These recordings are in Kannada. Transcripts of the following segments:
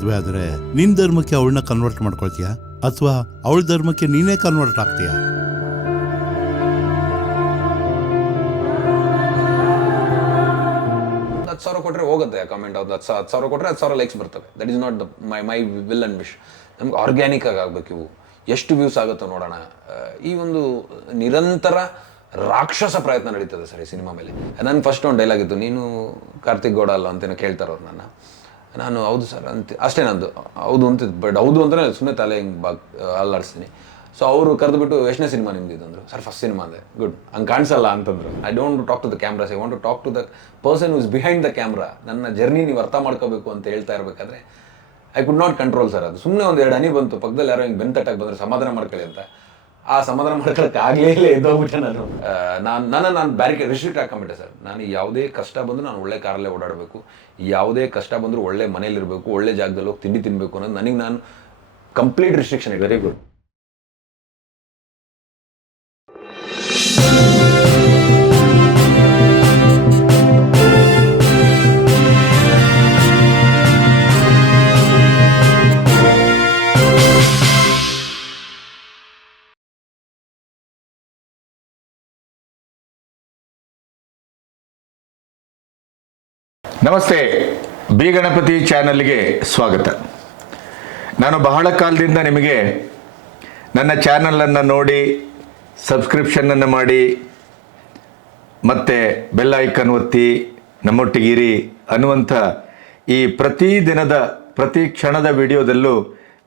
ಮದುವೆ ಆದ್ರೆ ಧರ್ಮಕ್ಕೆ ಅವಳನ್ನ ಕನ್ವರ್ಟ್ ಮಾಡ್ಕೊಳ್ತೀಯಾ? ಅಥವಾ ಅವಳ ಧರ್ಮಕ್ಕೆ ನೀನೇ ಕನ್ವರ್ಟ್ ಆಗ್ತೀಯಾ? ಹತ್ತು ಸಾವಿರ ಕೊಟ್ಟರೆ ಹೋಗುತ್ತೆ ಕಮೆಂಟ್ ಒಂದು ಹತ್ತು ಹತ್ತು ಸಾವಿರ ಕೊಟ್ಟರೆ ಹತ್ತು ಸಾವಿರ ಲೈಕ್ಸ್ ಬರ್ತವೆ. That is not the my my will and wish ನಮ್ಗೆ ಆರ್ಗ್ಯಾನಿಕ್ ಆಗಿ ಆಗ್ಬೇಕು ಇವು. ಎಷ್ಟು ವ್ಯೂಸ್ ಆಗುತ್ತೋ ನೋಡೋಣ. ಈ ಒಂದು ನಿರಂತರ ರಾಕ್ಷಸ ಪ್ರಯತ್ನ ನಡೀತದೆ ಸರಿ, ಸಿನಿಮಾ ಮೇಲೆ. ನನ್ನ ಫಸ್ಟ್ ಒಂದು ಡೈಲಾಗ್ ಇತ್ತು. ನೀನು ಕಾರ್ತಿಕ್ ಗೌಡ ಅಲ್ಲ ಅಂತೇನೋ ಕೇಳ್ತಾರೋ ನನ್ನ. ನಾನು ಹೌದು ಸರ್ ಅಂತ, ಅಷ್ಟೇ ನಂದು. ಹೌದು ಅಂತ, ಬಟ್ ಹೌದು ಅಂತಲೇ ಸುಮ್ಮನೆ ತಲೆ ಹಿಂಗೆ ಬಾಗ್ ಅಲ್ಲಾಡಿಸ್ತೀನಿ. ಸೊ ಅವರು ಕರೆದುಬಿಟ್ಟು ಎಷ್ಟನೇ ಸಿನಿಮಾ ನಿಮ್ದು ಇದಂದ್ರು ಸರ್ ಫಸ್ಟ್ ಸಿನಿಮಾ ಅಂದೆ. ಗುಡ್ ಹಂಗೆ ಕಾಣಿಸಲ್ಲ ಅಂತಂದ್ರು. I don't talk to the cameras I want to talk to the person is behind the camera ನನ್ನ ಜರ್ನಿ ನೀವು ಅರ್ಥ ಮಾಡ್ಕೋಬೇಕು ಅಂತ ಹೇಳ್ತಾ ಇರಬೇಕಾದ್ರೆ I could not control sir ಅದು. ಸುಮ್ಮನೆ ಒಂದು ಎರಡು ಹನಿ ಬಂತು ಪಕ್ಕದಲ್ಲಿ ಯಾರೋ ಹಿಂಗೆ ಬೆನ್ ತಟ್ಟಾಗಿ ಬಂದರೆ ಸಮಾಧಾನ ಮಾಡ್ಕೊಳ್ಳಿ ಅಂತ. ಆ ಸಮಾಧಾನ ಮಾಡ್ಕೊಳಕ್ಕೆ ಆಗಲೇ ಇಲ್ಲ, ಎದ್ದೋಗ್ಬಿಟ್ಟೆ ನಾನು. ನಾನು, ನನ್ನ, ನಾನು ಬ್ಯಾರಿಕೇಡ್ ರಿಸ್ಟ್ರಿಕ್ಟ್ ಹಾಕೊಂಬಿಟ್ಟೆ ಸರ್. ನಾನು ಯಾವುದೇ ಕಷ್ಟ ಬಂದರೂ ನಾನು ಒಳ್ಳೆ ಕಾರಲ್ಲೇ ಓಡಾಡಬೇಕು. ಯಾವುದೇ ಕಷ್ಟ ಬಂದರೂ ಒಳ್ಳೆ ಮನೇಲಿರಬೇಕು ಒಳ್ಳೆ ಜಾಗದಲ್ಲಿ ಹೋಗಿ ತಿಂಡಿ ತಿನ್ನಬೇಕು ಅನ್ನೋದು ನನಗೆ ನಾನು ಕಂಪ್ಲೀಟ್ ರಿಸ್ಟ್ರಿಕ್ಷನ್ ವೆರಿ ಗುಡ್ ನಮಸ್ತೆ, ಬಿ ಗಣಪತಿ ಚಾನಲ್ಗೆ ಸ್ವಾಗತ. ನಾನು ಬಹಳ ಕಾಲದಿಂದ ನಿಮಗೆ ನನ್ನ ಚಾನಲನ್ನು ನೋಡಿ ಸಬ್ಸ್ಕ್ರಿಪ್ಷನ್ನನ್ನು ಮಾಡಿ, ಮತ್ತು ಬೆಲ್ ಐಕನ್ ಒತ್ತಿ ನಮ್ಮೊಟ್ಟಿಗಿರಿ ಅನ್ನುವಂಥ ಈ ಪ್ರತಿ ದಿನದ, ಪ್ರತಿ ಕ್ಷಣದ ವಿಡಿಯೋದಲ್ಲೂ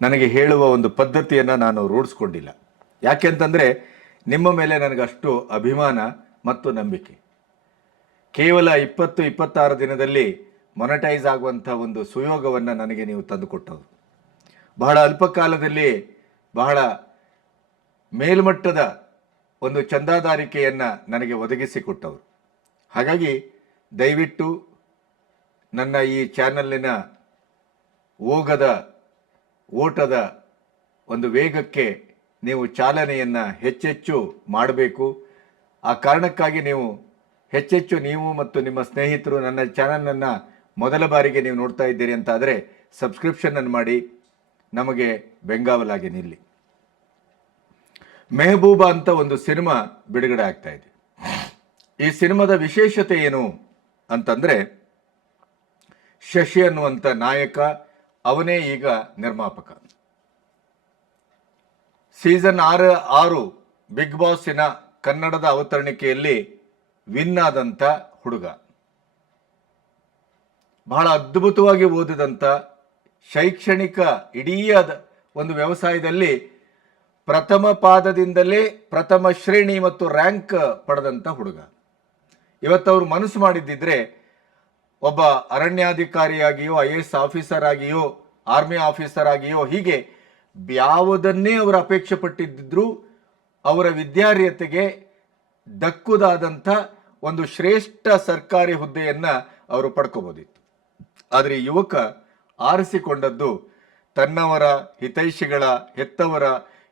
ನನಗೆ ಹೇಳುವ ಒಂದು ಪದ್ಧತಿಯನ್ನು ನಾನು ರೂಢಿಸ್ಕೊಂಡಿಲ್ಲ. ಯಾಕೆಂತಂದರೆ ನಿಮ್ಮ ಮೇಲೆ ನನಗಷ್ಟು ಅಭಿಮಾನ ಮತ್ತು ನಂಬಿಕೆ. ಕೇವಲ ಇಪ್ಪತ್ತು ಇಪ್ಪತ್ತಾರು ದಿನದಲ್ಲಿ ಮೊನಟೈಸ್ ಆಗುವಂಥ ಒಂದು ಸುಯೋಗವನ್ನು ನನಗೆ ನೀವು ತಂದುಕೊಟ್ಟವರು. ಬಹಳ ಅಲ್ಪ ಕಾಲದಲ್ಲಿ ಬಹಳ ಮೇಲ್ಮಟ್ಟದ ಒಂದು ಚಂದಾದಾರಿಕೆಯನ್ನು ನನಗೆ ಒದಗಿಸಿಕೊಟ್ಟವರು ಹಾಗಾಗಿ ದಯವಿಟ್ಟು ನನ್ನ ಈ ಚಾನಲ್ಲಿನ ಓಗದ, ಓಟದ ಒಂದು ವೇಗಕ್ಕೆ ನೀವು ಚಾಲನೆಯನ್ನು ಹೆಚ್ಚೆಚ್ಚು ಮಾಡಬೇಕು. ಆ ಕಾರಣಕ್ಕಾಗಿ ನೀವು ಹೆಚ್ಚೆಚ್ಚು ನೀವು ಮತ್ತು ನಿಮ್ಮ ಸ್ನೇಹಿತರು ನನ್ನ ಚಾನಲನ್ನು ಮೊದಲ ಬಾರಿಗೆ ನೀವು ನೋಡ್ತಾ ಇದ್ದೀರಿ ಅಂತ ಆದರೆ ಸಬ್ಸ್ಕ್ರಿಪ್ಷನನ್ನು ಮಾಡಿ, ನಮಗೆ ಬೆಂಗಾವಲಾಗಿ ನಿಲ್ಲಿ. ಮೆಹಬೂಬ ಅಂತ ಒಂದು ಸಿನಿಮಾ ಬಿಡುಗಡೆ ಆಗ್ತಾ ಇದೆ. ಈ ಸಿನಿಮಾದ ವಿಶೇಷತೆ ಏನು ಅಂತಂದರೆ, ಶಶಿ ಅನ್ನುವಂಥ ನಾಯಕ ಅವನೇ ಈಗ ನಿರ್ಮಾಪಕ. ಸೀಸನ್ ಆರು ಆರು ಬಿಗ್ ಬಾಸಿನ ಕನ್ನಡದ ಅವತರಣಿಕೆಯಲ್ಲಿ ವಿನ್ ಹುಡುಗ. ಬಹಳ ಅದ್ಭುತವಾಗಿ ಓದಿದಂಥ ಶೈಕ್ಷಣಿಕ ಇಡೀ ಒಂದು ವ್ಯವಸಾಯದಲ್ಲಿ ಪ್ರಥಮ ಪಾದದಿಂದಲೇ ಪ್ರಥಮ ಶ್ರೇಣಿ ಮತ್ತು ರ್ಯಾಂಕ್ ಪಡೆದಂಥ ಹುಡುಗ. ಇವತ್ತು ಅವರು ಮನಸ್ಸು ಮಾಡಿದ್ದಿದ್ರೆ ಒಬ್ಬ ಅರಣ್ಯಾಧಿಕಾರಿಯಾಗಿಯೋ, ಐ ಎ ಎಸ್ ಆಫೀಸರ್ ಆಗಿಯೋ ಆರ್ಮಿ ಆಫೀಸರ್ ಆಗಿಯೋ ಹೀಗೆ ಯಾವುದನ್ನೇ ಅವರು ಅಪೇಕ್ಷೆ ಪಟ್ಟಿದ್ದರೂ ಅವರ ವಿದ್ಯಾರ್ಹತೆಗೆ ದಕ್ಕುದಾದಂಥ ಒಂದು ಶ್ರೇಷ್ಠ ಸರ್ಕಾರಿ ಹುದ್ದೆಯನ್ನು ಅವರು ಪಡ್ಕೋಬೋದಿತ್ತು. ಆದರೆ ಯುವಕ ಆರಿಸಿಕೊಂಡದ್ದು ತನ್ನವರ, ಹಿತೈಷಿಗಳ, ಹೆತ್ತವರ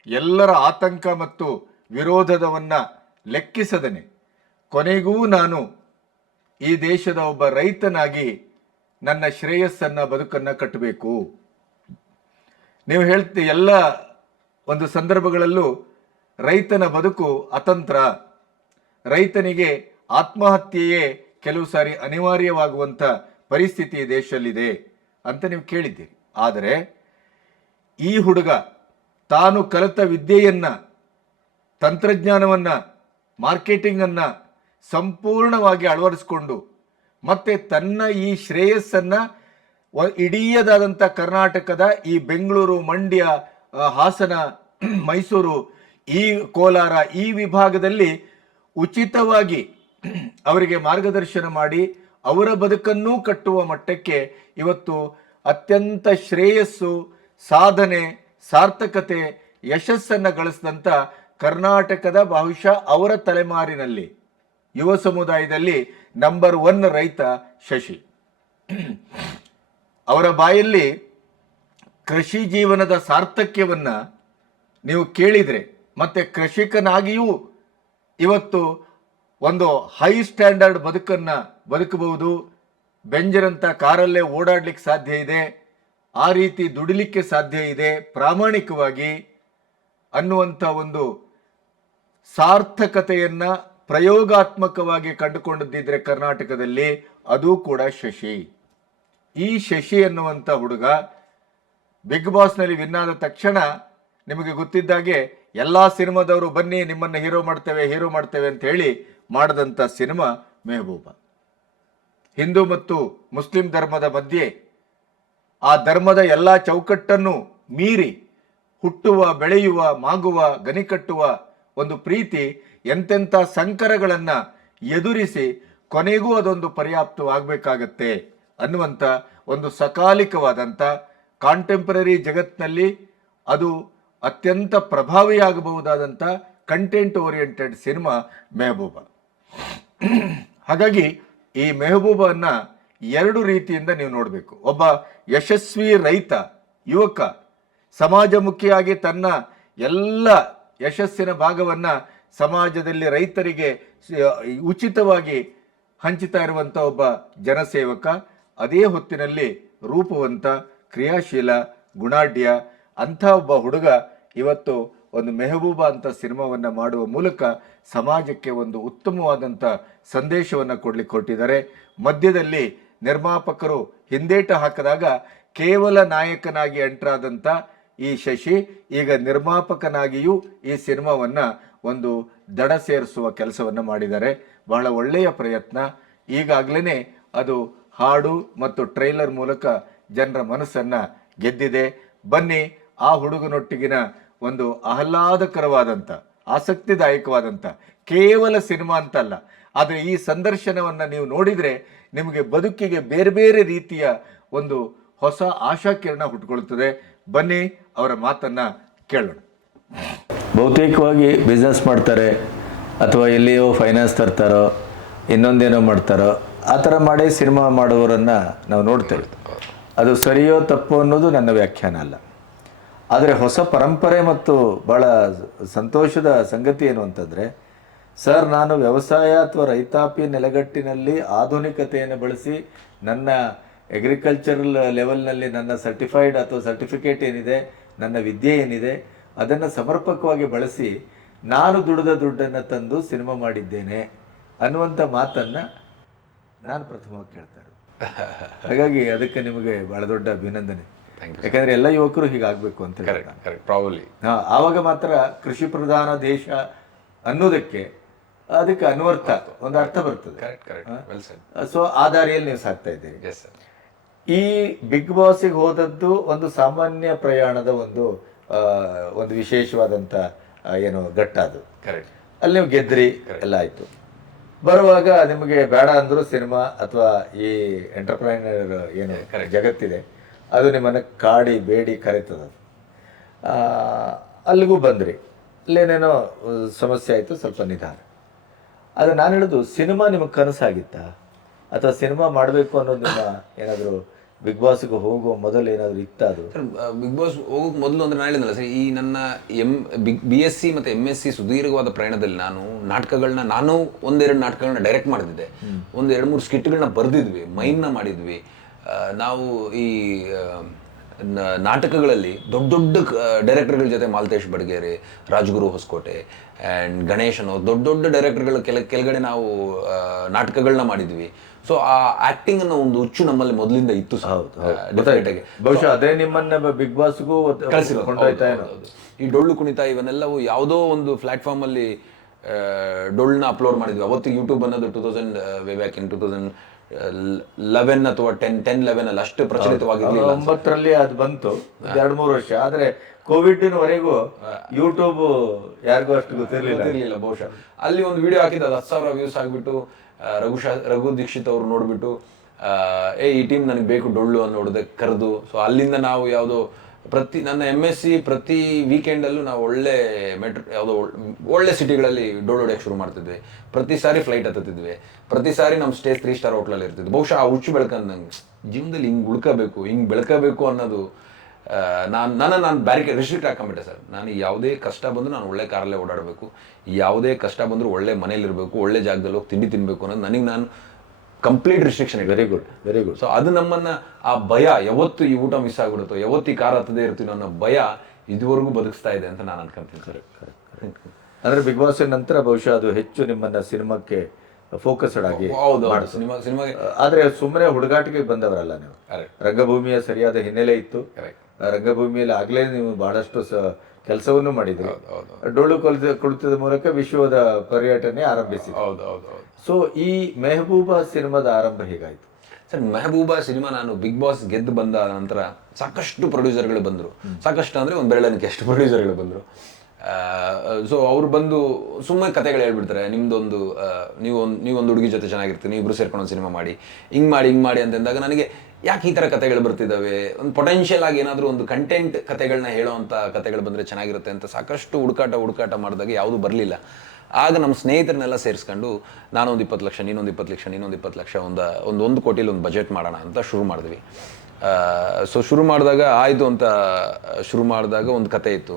ಎಲ್ಲರ ಆತಂಕ ಮತ್ತು ವಿರೋಧದವನ್ನು ಲೆಕ್ಕಿಸದನೆ. ಕೊನೆಗೂ ನಾನು ಈ ದೇಶದ ಒಬ್ಬ ರೈತನಾಗಿ ನನ್ನ ಶ್ರೇಯಸ್ಸನ್ನ, ಬದುಕನ್ನ ಕಟ್ಟಬೇಕು. ನೀವು ಹೇಳ್ತಿ ಎಲ್ಲ ಒಂದು ಸಂದರ್ಭಗಳಲ್ಲೂ ರೈತನ ಬದುಕು ಅತಂತ್ರ. ರೈತನಿಗೆ ಆತ್ಮಹತ್ಯೆಯೇ ಕೆಲವು ಸಾರಿ ಅನಿವಾರ್ಯವಾಗುವಂಥ ಪರಿಸ್ಥಿತಿ ದೇಶದಲ್ಲಿದೆ ಅಂತ ನೀವು ಕೇಳಿದ್ದೀರಿ. ಆದರೆ ಈ ಹುಡುಗ ತಾನು ಕಲಿತ ವಿದ್ಯೆಯನ್ನು, ತಂತ್ರಜ್ಞಾನವನ್ನು, ಮಾರ್ಕೆಟಿಂಗನ್ನು ಸಂಪೂರ್ಣವಾಗಿ ಅಳವಡಿಸಿಕೊಂಡು ಮತ್ತೆ ತನ್ನ ಈ ಶ್ರೇಯಸ್ಸನ್ನು ಇಡೀಯದಾದಂಥ ಕರ್ನಾಟಕದ ಈ ಬೆಂಗಳೂರು, ಮಂಡ್ಯ ಹಾಸನ, ಮೈಸೂರು, ಈ ಕೋಲಾರ ಈ ವಿಭಾಗದಲ್ಲಿ ಉಚಿತವಾಗಿ ಅವರಿಗೆ ಮಾರ್ಗದರ್ಶನ ಮಾಡಿ ಅವರ ಬದುಕನ್ನೂ ಕಟ್ಟುವ ಮಟ್ಟಕ್ಕೆ ಇವತ್ತು ಅತ್ಯಂತ ಶ್ರೇಯಸ್ಸು, ಸಾಧನೆ, ಸಾರ್ಥಕತೆ, ಯಶಸ್ಸನ್ನ ಗಳಿಸಿದಂಥ ಕರ್ನಾಟಕದ ಬಹುಶಃ ಅವರ ತಲೆಮಾರಿನಲ್ಲಿ, ಯುವ ಸಮುದಾಯದಲ್ಲಿ ನಂಬರ್ ಒನ್ ರೈತ ಶಶಿ. ಅವರ ಬಾಯಲ್ಲಿ ಕೃಷಿ ಜೀವನದ ಸಾರ್ಥಕ್ಯವನ್ನ ನೀವು ಕೇಳಿದ್ರೆ ಮತ್ತೆ ಕೃಷಿಕನಾಗಿಯೂ ಇವತ್ತು ಒಂದು ಹೈ ಸ್ಟ್ಯಾಂಡರ್ಡ್ ಬದುಕನ್ನು ಬದುಕಬಹುದು. ಬೆಂಜರಂತ ಕಾರಲ್ಲೇ ಓಡಾಡಲಿಕ್ಕೆ ಸಾಧ್ಯ ಇದೆ. ಆ ರೀತಿ ದುಡಿಲಿಕ್ಕೆ ಸಾಧ್ಯ ಇದೆ ಪ್ರಾಮಾಣಿಕವಾಗಿ ಅನ್ನುವಂಥ ಒಂದು ಸಾರ್ಥಕತೆಯನ್ನು ಪ್ರಯೋಗಾತ್ಮಕವಾಗಿ ಕಂಡುಕೊಂಡಿದ್ದಿದ್ರೆ ಕರ್ನಾಟಕದಲ್ಲಿ ಅದು ಕೂಡ ಶಶಿ. ಈ ಶಶಿ ಅನ್ನುವಂಥ ಹುಡುಗ ಬಿಗ್ ಬಾಸ್ನಲ್ಲಿ ವಿನ್ನಾದ ತಕ್ಷಣ ನಿಮಗೆ ಗೊತ್ತಿದ್ದಾಗೆ ಎಲ್ಲಾ ಸಿನಿಮಾದವರು ಬನ್ನಿ, ನಿಮ್ಮನ್ನ ಹೀರೋ ಮಾಡ್ತೇವೆ ಹೀರೋ ಮಾಡ್ತೇವೆ ಅಂತ ಹೇಳಿ ಮಾಡಿದಂಥ ಸಿನಿಮಾ ಮೆಹಬೂಬ. ಹಿಂದೂ ಮತ್ತು ಮುಸ್ಲಿಂ ಧರ್ಮದ ಮಧ್ಯೆ ಆ ಧರ್ಮದ ಎಲ್ಲ ಚೌಕಟ್ಟನ್ನು ಮೀರಿ ಹುಟ್ಟುವ, ಬೆಳೆಯುವ, ಮಾಗುವ ಗನಿಕಟ್ಟುವ ಒಂದು ಪ್ರೀತಿ, ಎಂತೆಂಥ ಸಂಕರಗಳನ್ನು ಎದುರಿಸಿ ಕೊನೆಗೂ ಅದೊಂದು ಪರ್ಯಾಪ್ತವಾಗಬೇಕಾಗತ್ತೆ ಅನ್ನುವಂಥ ಒಂದು ಸಕಾಲಿಕವಾದಂಥ ಕಾಂಟೆಂಪ್ರರಿ ಜಗತ್ತಿನಲ್ಲಿ ಅದು ಅತ್ಯಂತ ಪ್ರಭಾವಿಯಾಗಬಹುದಾದಂಥ ಕಂಟೆಂಟ್ ಓರಿಯೆಂಟೆಡ್ ಸಿನಿಮಾ ಮೆಹಬೂಬ. ಹಾಗಾಗಿ ಈ ಮೆಹಬೂಬನ್ನು ಎರಡು ರೀತಿಯಿಂದ ನೀವು ನೋಡಬೇಕು. ಒಬ್ಬ ಯಶಸ್ವಿ ರೈತ, ಯುವಕ, ಸಮಾಜಮುಖಿಯಾಗಿ ತನ್ನ ಎಲ್ಲ ಯಶಸ್ಸಿನ ಭಾಗವನ್ನ ಸಮಾಜದಲ್ಲಿ ರೈತರಿಗೆ ಉಚಿತವಾಗಿ ಹಂಚುತ್ತಾ ಇರುವಂತ ಒಬ್ಬ ಜನಸೇವಕ, ಅದೇ ಹೊತ್ತಿನಲ್ಲಿ ರೂಪವಂತ ಕ್ರಿಯಾಶೀಲ, ಗುಣಾಢ್ಯ ಅಂಥ ಒಬ್ಬ ಹುಡುಗ ಇವತ್ತು ಒಂದು ಮೆಹಬೂಬ ಅಂತ ಸಿನಿಮಾವನ್ನ ಮಾಡುವ ಮೂಲಕ ಸಮಾಜಕ್ಕೆ ಒಂದು ಉತ್ತಮವಾದಂಥ ಸಂದೇಶವನ್ನ ಕೊಡ್ಲಿಕ್ಕೆ ಕೊಟ್ಟಿದ್ದಾರೆ ಮಧ್ಯದಲ್ಲಿ ನಿರ್ಮಾಪಕರು ಹಿಂದೇಟ ಹಾಕಿದಾಗ ಕೇವಲ ನಾಯಕನಾಗಿ ಎಂಟ್ರಾದಂಥ ಈ ಶಶಿ, ಈಗ ನಿರ್ಮಾಪಕನಾಗಿಯೂ ಈ ಸಿನಿಮಾವನ್ನ ಒಂದು ದಡ ಸೇರಿಸುವ ಕೆಲಸವನ್ನ ಮಾಡಿದ್ದಾರೆ. ಬಹಳ ಒಳ್ಳೆಯ ಪ್ರಯತ್ನ. ಈಗಾಗಲೇ ಅದು ಹಾಡು ಮತ್ತು ಟ್ರೈಲರ್ ಮೂಲಕ ಜನರ ಮನಸ್ಸನ್ನ ಗೆದ್ದಿದೆ. ಬನ್ನಿ ಆ ಹುಡುಗನೊಟ್ಟಿಗಿನ ಒಂದು ಆಹ್ಲಾದಕರವಾದಂಥ ಆಸಕ್ತಿದಾಯಕವಾದಂಥ ಕೇವಲ ಸಿನಿಮಾ ಅಂತಲ್ಲ. ಆದರೆ ಈ ಸಂದರ್ಶನವನ್ನು ನೀವು ನೋಡಿದರೆ ನಿಮಗೆ ಬದುಕಿಗೆ ಬೇರೆ ಬೇರೆ ರೀತಿಯ ಒಂದು ಹೊಸ ಆಶಾಕಿರಣ ಹುಟ್ಕೊಳ್ತದೆ. ಬನ್ನಿ ಅವರ ಮಾತನ್ನು ಕೇಳೋಣ. ಬಹುತೇಕವಾಗಿ ಬಿಸ್ನೆಸ್ ಮಾಡ್ತಾರೆ, ಅಥವಾ ಎಲ್ಲಿಯೋ ಫೈನಾನ್ಸ್ ತರ್ತಾರೋ, ಇನ್ನೊಂದೇನೋ ಮಾಡ್ತಾರೋ, ಆ ಥರ ಮಾಡಿ ಸಿನಿಮಾ ಮಾಡುವವರನ್ನು ನಾವು ನೋಡ್ತೇವೆ ಅದು ಸರಿಯೋ ತಪ್ಪು ಅನ್ನೋದು ನನ್ನ ವ್ಯಾಖ್ಯಾನ ಅಲ್ಲ. ಆದರೆ ಹೊಸ ಪರಂಪರೆ ಮತ್ತು ಭಾಳ ಸಂತೋಷದ ಸಂಗತಿ ಏನು ಅಂತಂದರೆ, ಸರ್, ನಾನು ವ್ಯವಸಾಯ ಅಥವಾ ರೈತಾಪಿ ನೆಲೆಗಟ್ಟಿನಲ್ಲಿ ಆಧುನಿಕತೆಯನ್ನು ಬಳಸಿ ನನ್ನ ಅಗ್ರಿಕಲ್ಚರಲ್ ಲೆವೆಲ್ನಲ್ಲಿ ನನ್ನ ಸರ್ಟಿಫೈಡ್ ಅಥವಾ ಸರ್ಟಿಫಿಕೇಟ್ ಏನಿದೆ, ನನ್ನ ವಿದ್ಯೆ ಏನಿದೆ, ಅದನ್ನು ಸಮರ್ಪಕವಾಗಿ ಬಳಸಿ ನಾನು ದುಡಿದ ದುಡ್ಡನ್ನು ತಂದು ಸಿನಿಮಾ ಮಾಡಿದ್ದೇನೆ ಅನ್ನುವಂಥ ಮಾತನ್ನು ನಾನು ಪ್ರಥಮವಾಗಿ ಕೇಳ್ತಾ ಇರೋದು. ಹಾಗಾಗಿ ಅದಕ್ಕೆ ನಿಮಗೆ ಭಾಳ ದೊಡ್ಡ ಅಭಿನಂದನೆ. ಯಾಕಂದ್ರೆ ಎಲ್ಲ ಯುವಕರು ಹೀಗಾಗಬೇಕು ಅಂತ ಹೇಳ್ತಾರೆ. ಕರೆಕ್ಟ್ ಕರೆಕ್ಟ್ ಪ್ರಾಬಲಿ ಆವಾಗ ಮಾತ್ರ ಕೃಷಿ ಪ್ರಧಾನ ದೇಶ ಅನ್ನೋದಕ್ಕೆ ಅದಕ್ಕೆ ಅನ್ವರ್ಥ ಒಂದು ಅರ್ಥ ಬರ್ತದೆ. ಸೊ ಆ ದಾರಿಯಲ್ಲಿ ನೀವು ಸಾಕ್ತಾ ಇದ್ದೀರಿ. ಈ ಬಿಗ್ ಬಾಸ್ಗೆ ಹೋದದ್ದು ಒಂದು ಸಾಮಾನ್ಯ ಪ್ರಯಾಣದ ಒಂದು ಒಂದು ವಿಶೇಷವಾದಂಥ ಏನು ಘಟ್ಟ ಅದು. ಕರೆಕ್ಟ್ ಅಲ್ಲಿ ನೀವು ಗೆದ್ರಿ ಎಲ್ಲ ಆಯ್ತು. ಬರುವಾಗ ನಿಮಗೆ ಬೇಡ ಅಂದ್ರು ಸಿನಿಮಾ ಅಥವಾ ಈ ಎಂಟರ್ಪ್ರೈನರ್ ಏನು ಜಗತ್ತಿದೆ. ಅದು ನಿಮ್ಮನ್ನು ಕಾಡಿ ಬೇಡಿ ಕರೀತದ ಅಲ್ಲಿಗೂ ಬಂದ್ರಿ. ಅಲ್ಲೇನೇನೋ ಸಮಸ್ಯೆ ಆಯಿತು ಸ್ವಲ್ಪ ನಿಧಾನ. ಆದರೆ ನಾನು ಹೇಳೋದು ಸಿನಿಮಾ ನಿಮಗೆ ಕನಸಾಗಿತ್ತಾ? ಅಥವಾ ಸಿನಿಮಾ ಮಾಡಬೇಕು ಅನ್ನೋದು ನಿಮ್ಮ ಏನಾದರೂ ಬಿಗ್ ಬಾಸ್ಗೆ ಹೋಗುವ ಮೊದಲು ಏನಾದರೂ ಇತ್ತ ಅದು? ಬಿಗ್ ಬಾಸ್ ಹೋಗೋಕೆ ಮೊದಲು ಅಂದರೆ ನಾನು ಹೇಳಿದ್ನಲ್ಲ ಸರ್ ಈ ನನ್ನ M big B S C ಮತ್ತು ಎಂ ಎಸ್ ಸಿ ಸುದೀರ್ಘವಾದ ಪ್ರಯಾಣದಲ್ಲಿ ನಾನು ನಾಟಕಗಳನ್ನ ನಾನು ಒಂದೆರಡು ನಾಟಕಗಳನ್ನ ಡೈರೆಕ್ಟ್ ಮಾಡಿದ್ದೆ ಒಂದು ಎರಡು ಮೂರು ಸ್ಕಿಟ್ಗಳನ್ನ ಬರೆದಿದ್ವಿ ಮೈನ್ನ ಮಾಡಿದ್ವಿ. ನಾವು ಈ ನಾಟಕಗಳಲ್ಲಿ ದೊಡ್ಡ ದೊಡ್ಡ ಡೈರೆಕ್ಟರ್ಗಳ ಜೊತೆ ಮಾಲ್ತೇಶ್ ಬಡ್ಗೇರಿ ರಾಜಗುರು ಹೊಸಕೋಟೆ ಆ್ಯಂಡ್ ಗಣೇಶ್ ಅನ್ನೋ ದೊಡ್ಡ ದೊಡ್ಡ ಡೈರೆಕ್ಟರ್ಗಳ ಕೆಲ ಕೆಳಗಡೆ ನಾವು ನಾಟಕಗಳನ್ನ ಮಾಡಿದ್ವಿ. ಸೊ ಆ ಆಕ್ಟಿಂಗ್ ಅನ್ನೋ ಒಂದು ಹುಚ್ಚು ನಮ್ಮಲ್ಲಿ ಮೊದಲಿಂದ ಇತ್ತು ಬಹುಶಃ ಅದೇ ನಿಮ್ಮನ್ನ ಬಿಗ್ ಬಾಸ್ಗೂ. ಈ ಡೊಳ್ಳು ಕುಣಿತ ಇವನ್ನೆಲ್ಲವೂ ಯಾವುದೋ ಒಂದು ಪ್ಲಾಟ್ಫಾರ್ಮಲ್ಲಿ ಡೊಳ್ಳನ್ನ ಅಪ್ಲೋಡ್ ಮಾಡಿದ್ವಿ. ಅವತ್ತು ಯೂಟ್ಯೂಬ್ ಅನ್ನೋದು two thousand way back in two thousand eleven ಅಥವಾ ಟೆನ್ ಟೆನ್ ಲೆವೆನ್ ಅಲ್ಲಿ ಅಷ್ಟು ಪ್ರಚಲಿತವಾಗಿರಲಿಲ್ಲ. ಒಂಬತ್ತರಲ್ಲಿ ಅದು ಬಂತು ಎರಡು ಮೂರು ವರ್ಷ. ಆದ್ರೆ ಕೋವಿಡ್ ವರೆಗೂ ಯೂಟ್ಯೂಬ್ ಯಾರಿಗೂ ಅಷ್ಟು ಗೊತ್ತಿರಲಿಲ್ಲ. ಬಹುಶಃ. ಅಲ್ಲಿ ಒಂದು ವಿಡಿಯೋ ಹಾಕಿದ್ದು ಅದು ಹತ್ತು ಸಾವಿರ ವ್ಯೂಸ್ ಆಗಿಬಿಟ್ಟು ರಘು ಶಾ ರಘು ದೀಕ್ಷಿತ್ ಅವರು ನೋಡ್ಬಿಟ್ಟು ಏ ಈ ಟೀಮ್ ನನಗೆ ಬೇಕು ಡೊಳ್ಳು ಅನ್ನೋದಕ್ಕೆ ಕರೆದು. ಸೊ ಅಲ್ಲಿಂದ ನಾವು ಯಾವುದೋ ಪ್ರತಿ ನನ್ನ ಎಂ ಎಸ್ ಸಿ ಪ್ರತಿ ವೀಕೆಂಡಲ್ಲೂ ನಾವು ಒಳ್ಳೆ ಮೆಟ್ರೋ ಯಾವುದೋ ಒಳ್ಳೆ ಸಿಟಿಗಳಲ್ಲಿ ಡೋಲ್ ಹೊಡೆಯಕ್ಕೆ ಶುರು ಮಾಡ್ತಿದ್ವಿ. ಪ್ರತಿ ಸಾರಿ ಫ್ಲೈಟ್ ಹತ್ತುತ್ತಿದ್ವಿ. ಪ್ರತಿ ಸಾರಿ ನಮ್ಮ ಸ್ಟೇ ತ್ರೀ ಸ್ಟಾರ್ ಹೋಟ್ಲಲ್ಲಿ ಇರ್ತಿದ್ವಿ ಬಹುಶಃ ಆ ಹುಚ್ಚು ಬೆಳ್ಕಂದಂಗೆ ಜೀವನದಲ್ಲಿ ಹಿಂಗೆ ಉಳ್ಕೋಬೇಕು, ಹಿಂಗೆ ಬೆಳ್ಕೋಬೇಕು ಅನ್ನೋದು ನಾನು, ನನ್ನ ನಾನು ಬ್ಯಾರಿಕೆ ರಿಸ್ಟ್ರಿಕ್ಟ್ ಹಾಕೊಂಬಿಟ್ಟೆ ಸರ್. ನಾನು ಯಾವುದೇ ಕಷ್ಟ ಬಂದರೂ ನಾನು ಒಳ್ಳೆ ಕಾರಲ್ಲೇ ಓಡಾಡಬೇಕು. ಯಾವುದೇ ಕಷ್ಟ ಬಂದರೂ ಒಳ್ಳೆ ಮನೇಲಿರಬೇಕು ಒಳ್ಳೆ ಜಾಗದಲ್ಲಿ ಹೋಗಿ ತಿಂಡಿ ತಿನ್ನಬೇಕು ಅನ್ನೋದು ನನಗೆ ನಾನು complete restriction very good very good so ಅದು ನಮ್ಮನ್ನ ಆ ಭಯ ಯಾವತ್ತು ಈ ಊಟ ಮಿಸ್ ಆಗಿಬಿಡುತ್ತೋ ಯಾವತ್ತು ಈ ಕಾರ್ ಹತ್ತದೇ ಇರ್ತೀನೋ ಅನ್ನೋ ಭಯ ಇದುವರೆಗೂ ಬದುಕಿಸ್ತಾ ಇದೆ ಅಂತ ನಾನು ಅನ್ಕೊಂತೀನಿ ಸರ್. ಅಂದ್ರೆ ಬಿಗ್ ಬಾಸ್ ನಂತರ ಬಹುಶಃ ಅದು ಹೆಚ್ಚು ನಿಮ್ಮನ್ನ ಸಿನಿಮಾಕ್ಕೆ ಫೋಕಸ್ಡ್ ಆಗಿ ಹೌದು. ಸಿನಿಮಾ ಸಿನಿಮಾಗೆ ಆದ್ರೆ ಸುಮ್ಮನೆ ಹುಡುಗಾಟಿಗೆ ಬಂದವರಲ್ಲ ನೀವು. ರಂಗಭೂಮಿಯ ಸರಿಯಾದ ಹಿನ್ನೆಲೆ ಇತ್ತು. ರಂಗಭೂಮಿಯಲ್ಲಿ ಆಗ್ಲೇ ನೀವು ಬಹಳಷ್ಟು ಕೆಲಸವನ್ನು ಮಾಡಿದ್ರು. ಹೌದು, ಹೌದು. ಡೊಳ್ಳು ಕುಳಿತದ ಮೂಲಕ ವಿಶ್ವದ ಪರ್ಯಟನೆ ಆರಂಭಿಸಿ ಹೌದು ಹೌದು ಹೌದು. ಸೊ ಈ ಮೆಹಬೂಬಾ ಸಿನಿಮಾದ ಆರಂಭ ಹೇಗಾಯ್ತು? ಸರ್ ಮೆಹಬೂಬಾ ಸಿನಿಮಾ ನಾನು ಬಿಗ್ ಬಾಸ್ ಗೆದ್ದು ಬಂದ ನಂತರ ಸಾಕಷ್ಟು ಪ್ರೊಡ್ಯೂಸರ್ಗಳು ಬಂದರು. ಸಾಕಷ್ಟು ಅಂದರೆ ಒಂದು ಬೆರಳನಕ್ಕೆ ಎಷ್ಟು ಪ್ರೊಡ್ಯೂಸರ್ಗಳು ಬಂದರು. ಸೊ ಅವ್ರು ಬಂದು ಸುಮ್ಮನೆ ಕತೆಗಳು ಹೇಳ್ಬಿಡ್ತಾರೆ. ನಿಮ್ಮದೊಂದು ನೀವೊಂದು ನೀವು ಒಂದು ನೀವೊಂದು ಹುಡುಗಿ ಜೊತೆ ಚೆನ್ನಾಗಿರ್ತೀವಿ ಇಬ್ಬರು ಸೇರ್ಕೊಂಡು ಒಂದು ಸಿನಿಮಾ ಮಾಡಿ. ಹಿಂಗೆ ಮಾಡಿ ಹಿಂಗೆ ಮಾಡಿ ಅಂತಂದಾಗ ನನಗೆ ಯಾಕೆ ಈ ಥರ ಕತೆಗಳು ಬರ್ತಿದ್ದಾವೆ ಒಂದು ಪೊಟೆನ್ಷಿಯಲ್ ಆಗಿ ಏನಾದರೂ ಒಂದು ಕಂಟೆಂಟ್ ಕತೆಗಳನ್ನ ಹೇಳೋವಂಥ ಕತೆಗಳು ಬಂದರೆ ಚೆನ್ನಾಗಿರುತ್ತೆ ಅಂತ ಸಾಕಷ್ಟು ಹುಡುಕಾಟ ಹುಡುಕಾಟ ಮಾಡಿದಾಗ ಯಾವುದೂ ಬರಲಿಲ್ಲ. ಆಗ ನಮ್ಮ ಸ್ನೇಹಿತರನ್ನೆಲ್ಲ ಸೇರಿಸ್ಕೊಂಡು ನಾನೊಂದು ಇಪ್ಪತ್ತು ಲಕ್ಷ ನೀನೊಂದು ಇಪ್ಪತ್ತು ಲಕ್ಷ ನೀನೊಂದು ಇಪ್ಪತ್ತು ಲಕ್ಷ ಒಂದು ಒಂದು ಒಂದು ಕೋಟಿಲಿ ಒಂದು ಬಜೆಟ್ ಮಾಡೋಣ ಅಂತ ಶುರು ಮಾಡಿದ್ವಿ. ಸೊ ಶುರು ಮಾಡಿದಾಗ ಆಯಿತು ಅಂತ ಶುರು ಮಾಡಿದಾಗ ಒಂದು ಕತೆ ಇತ್ತು.